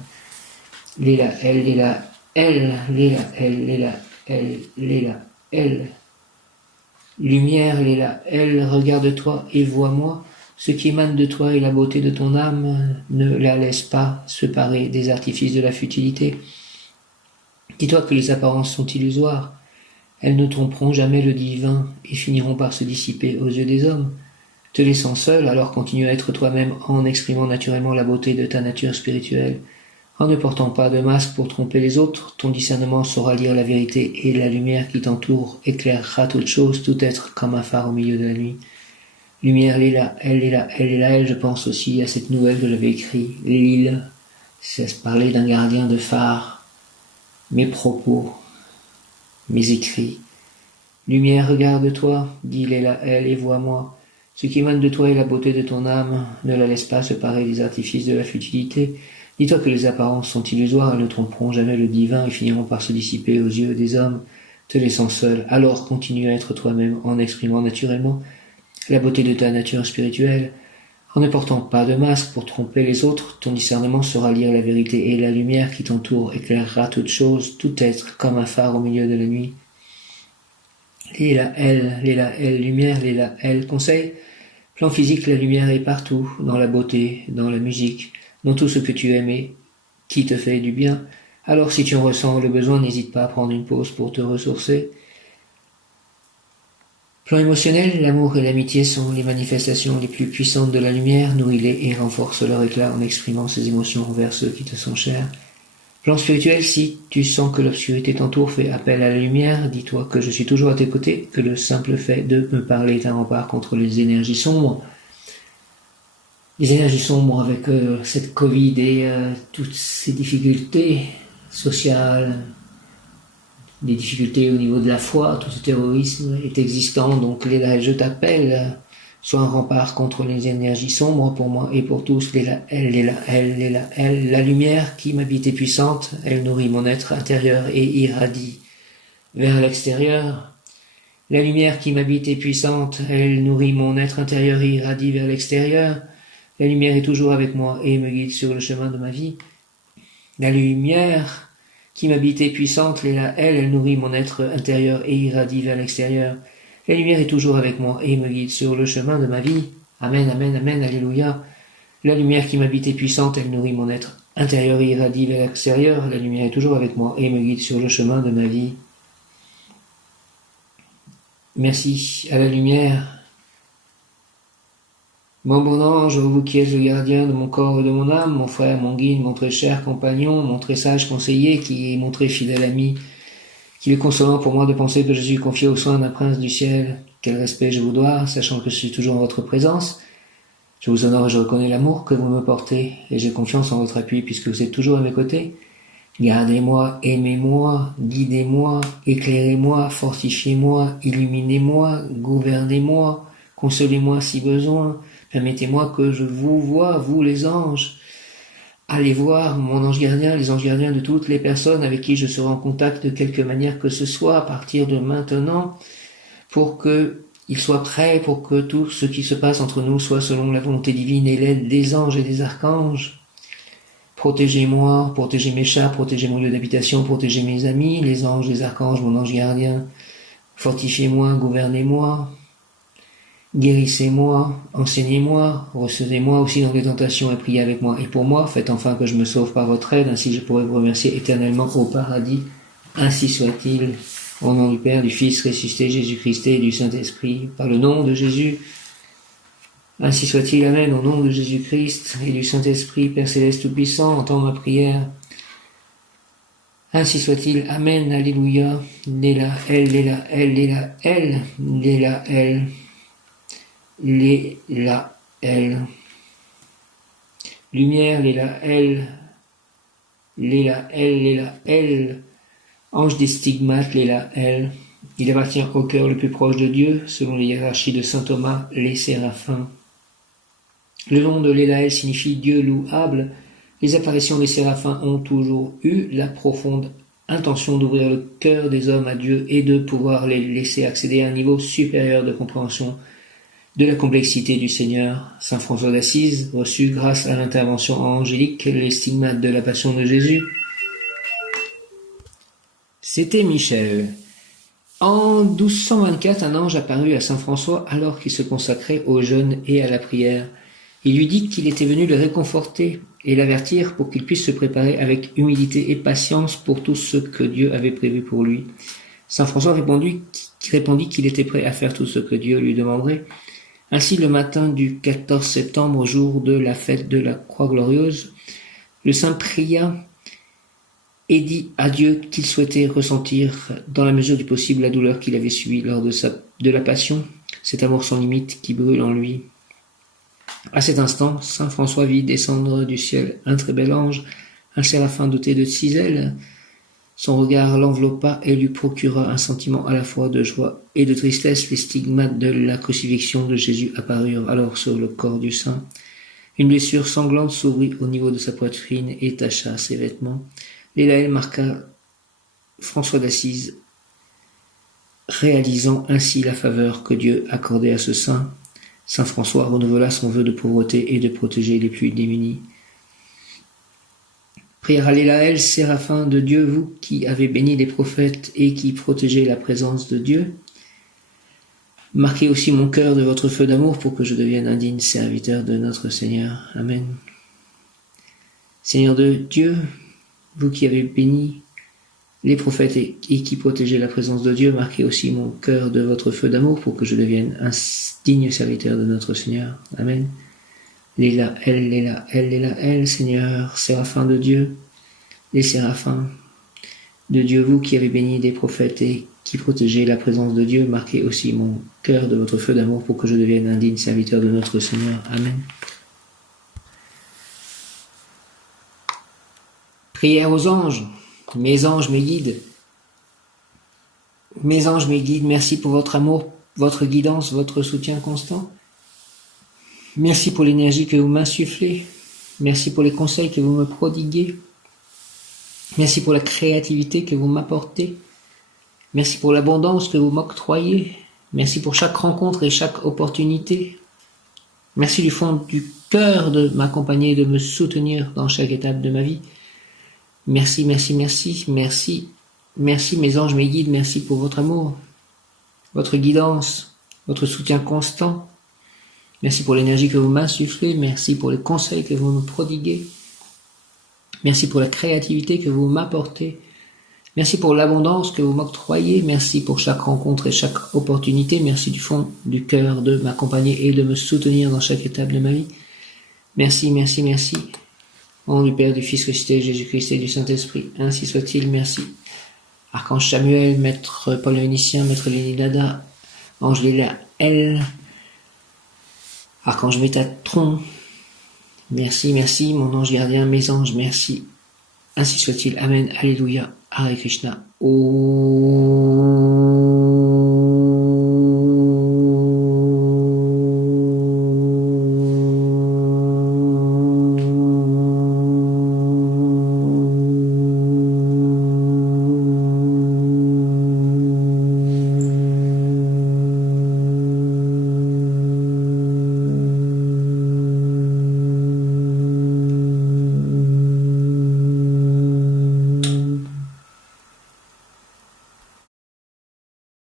Léla, elle, Léla, elle, Léla, elle, Léla, elle, Léla, elle. Lumière, Léla, elle, regarde-toi et vois-moi. Ce qui émane de toi et la beauté de ton âme, ne la laisse pas se parer des artifices de la futilité. Dis-toi que les apparences sont illusoires. Elles ne tromperont jamais le divin et finiront par se dissiper aux yeux des hommes. Te laissant seul, alors continue à être toi-même en exprimant naturellement la beauté de ta nature spirituelle. En ne portant pas de masque pour tromper les autres, ton discernement saura lire la vérité et la lumière qui t'entoure éclairera toute chose, tout être comme un phare au milieu de la nuit. Lumière, Léla, elle, je pense aussi à cette nouvelle que j'avais écrite, l'île, c'est parler d'un gardien de phare, mes propos, mes écrits. Lumière, regarde-toi, dit Léla, elle, et vois-moi. Ce qui émane de toi est la beauté de ton âme, ne la laisse pas se parer des artifices de la futilité. Dis-toi que les apparences sont illusoires, elles ne tromperont jamais le divin et finiront par se dissiper aux yeux des hommes, te laissant seul. Alors continue à être toi-même en exprimant naturellement la beauté de ta nature spirituelle. En ne portant pas de masque pour tromper les autres, ton discernement saura lire la vérité et la lumière qui t'entoure éclairera toute chose, tout être comme un phare au milieu de la nuit. Léla, elle, lumière, Léla, elle, conseil. Plan physique, la lumière est partout, dans la beauté, dans la musique, dans tout ce que tu aimes et qui te fait du bien. Alors si tu en ressens le besoin, n'hésite pas à prendre une pause pour te ressourcer. Plan émotionnel, l'amour et l'amitié sont les manifestations les plus puissantes de la lumière. Nourris-les et renforce leur éclat en exprimant ces émotions envers ceux qui te sont chers. Plan spirituel, si tu sens que l'obscurité t'entoure, fais appel à la lumière, dis-toi que je suis toujours à tes côtés, que le simple fait de me parler est un rempart contre les énergies sombres. Les énergies sombres avec cette Covid et toutes ces difficultés sociales, des difficultés au niveau de la foi, tout ce terrorisme est existant, donc je t'appelle, sois un rempart contre les énergies sombres pour moi et pour tous. La lumière qui m'habite est puissante, elle nourrit mon être intérieur et irradie vers l'extérieur. La lumière qui m'habite est puissante, elle nourrit mon être intérieur et irradie vers l'extérieur. La lumière est toujours avec moi et me guide sur le chemin de ma vie. La lumière qui m'habite est puissante, elle nourrit mon être intérieur et irradie vers l'extérieur. La lumière est toujours avec moi et me guide sur le chemin de ma vie. Amen, amen, amen, alléluia. La lumière qui m'habite est puissante, elle nourrit mon être intérieur et irradie vers l'extérieur. La lumière est toujours avec moi et me guide sur le chemin de ma vie. Merci à la lumière. Mon bon ange, vous qui êtes le gardien de mon corps et de mon âme, mon frère, mon guide, mon très cher compagnon, mon très sage conseiller, qui est mon très fidèle ami, qu'il est consolant pour moi de penser que je suis confié aux soins d'un prince du ciel. Quel respect je vous dois, sachant que je suis toujours en votre présence. Je vous honore et je reconnais l'amour que vous me portez, et j'ai confiance en votre appui puisque vous êtes toujours à mes côtés. Gardez-moi, aimez-moi, guidez-moi, éclairez-moi, fortifiez-moi, illuminez-moi, gouvernez-moi, consolez-moi si besoin. Permettez-moi que je vous voie, vous les anges. aller voir mon ange gardien, les anges gardiens de toutes les personnes avec qui je serai en contact de quelque manière que ce soit à partir de maintenant, pour qu'ils soient prêts, pour que tout ce qui se passe entre nous soit selon la volonté divine et l'aide des anges et des archanges. Protégez-moi, protégez mes chats, protégez mon lieu d'habitation, protégez mes amis, les anges, les archanges, mon ange gardien. Fortifiez-moi, gouvernez-moi, guérissez-moi, enseignez-moi, recevez-moi aussi dans les tentations et priez avec moi et pour moi. Faites enfin que je me sauve par votre aide, ainsi je pourrai vous remercier éternellement au paradis. Ainsi soit-il, au nom du Père, du Fils ressuscité, Jésus-Christ et du Saint-Esprit, par le nom de Jésus. Ainsi soit-il, Amen, au nom de Jésus-Christ et du Saint-Esprit, Père Céleste Tout-Puissant, entends ma prière. Ainsi soit-il, Amen, Alléluia, Léla, El, Léla, El, Léla, El, Léla, El, Léla, El. Lumière, Léla, El, Léla, El, Léla, El. Ange des stigmates, Léla, El. Il appartient au cœur le plus proche de Dieu, selon les hiérarchies de saint Thomas, les séraphins. Le nom de l'Élaël signifie Dieu louable. Les apparitions des séraphins ont toujours eu la profonde intention d'ouvrir le cœur des hommes à Dieu et de pouvoir les laisser accéder à un niveau supérieur de compréhension de la complexité du Seigneur. Saint François d'Assise reçut grâce à l'intervention angélique les stigmates de la passion de Jésus. C'était Michel. En 1224, un ange apparut à saint François alors qu'il se consacrait au jeûne et à la prière. Il lui dit qu'il était venu le réconforter et l'avertir pour qu'il puisse se préparer avec humilité et patience pour tout ce que Dieu avait prévu pour lui. Saint François répondit qu'il était prêt à faire tout ce que Dieu lui demanderait. Ainsi, le matin du 14 septembre, jour de la fête de la Croix Glorieuse, le saint pria et dit à Dieu qu'il souhaitait ressentir dans la mesure du possible la douleur qu'il avait subie lors de la passion, cet amour sans limite qui brûle en lui. À cet instant, saint François vit descendre du ciel un très bel ange, un séraphin doté de 6 ailes. Son regard l'enveloppa et lui procura un sentiment à la fois de joie et de tristesse. Les stigmates de la crucifixion de Jésus apparurent alors sur le corps du saint. Une blessure sanglante s'ouvrit au niveau de sa poitrine et tacha ses vêtements. L'Élaël marqua François d'Assise, réalisant ainsi la faveur que Dieu accordait à ce saint. Saint François renouvela son vœu de pauvreté et de protéger les plus démunis. Prière à l'Élaël, séraphin de Dieu, vous qui avez béni les prophètes et qui protégez la présence de Dieu, marquez aussi mon cœur de votre feu d'amour pour que je devienne un digne serviteur de notre Seigneur. Amen. Seigneur de Dieu, vous qui avez béni les prophètes et qui protégez la présence de Dieu, marquez aussi mon cœur de votre feu d'amour pour que je devienne un digne serviteur de notre Seigneur. Amen. Léla, El, Seigneur, séraphin de Dieu, les séraphins de Dieu, vous qui avez béni des prophètes et qui protégez la présence de Dieu, marquez aussi mon cœur de votre feu d'amour pour que je devienne un digne serviteur de notre Seigneur. Amen. Prière aux anges. Mes anges, mes guides. Mes anges, mes guides, merci pour votre amour, votre guidance, votre soutien constant. Merci pour l'énergie que vous m'insufflez. Merci pour les conseils que vous me prodiguez. Merci pour la créativité que vous m'apportez. Merci pour l'abondance que vous m'octroyez. Merci pour chaque rencontre et chaque opportunité. Merci du fond du cœur de m'accompagner et de me soutenir dans chaque étape de ma vie. Merci, merci, merci, merci. Merci mes anges, mes guides, merci pour votre amour, votre guidance, votre soutien constant. Merci pour l'énergie que vous m'insufflez, merci pour les conseils que vous me prodiguez. Merci pour la créativité que vous m'apportez. Merci pour l'abondance que vous m'octroyez. Merci pour chaque rencontre et chaque opportunité. Merci du fond du cœur de m'accompagner et de me soutenir dans chaque étape de ma vie. Merci, merci, merci. Au nom du Père, du Fils ressuscité, Jésus-Christ et du Saint-Esprit. Ainsi soit-il, merci. Archange Samuel, Maître Paul le Vénitien, Maître Léni Dada, Ange Léla-El, Archange Métatron, merci, merci, mon ange gardien, mes anges, merci. Ainsi soit-il, Amen, Alléluia, Hare Krishna, Om.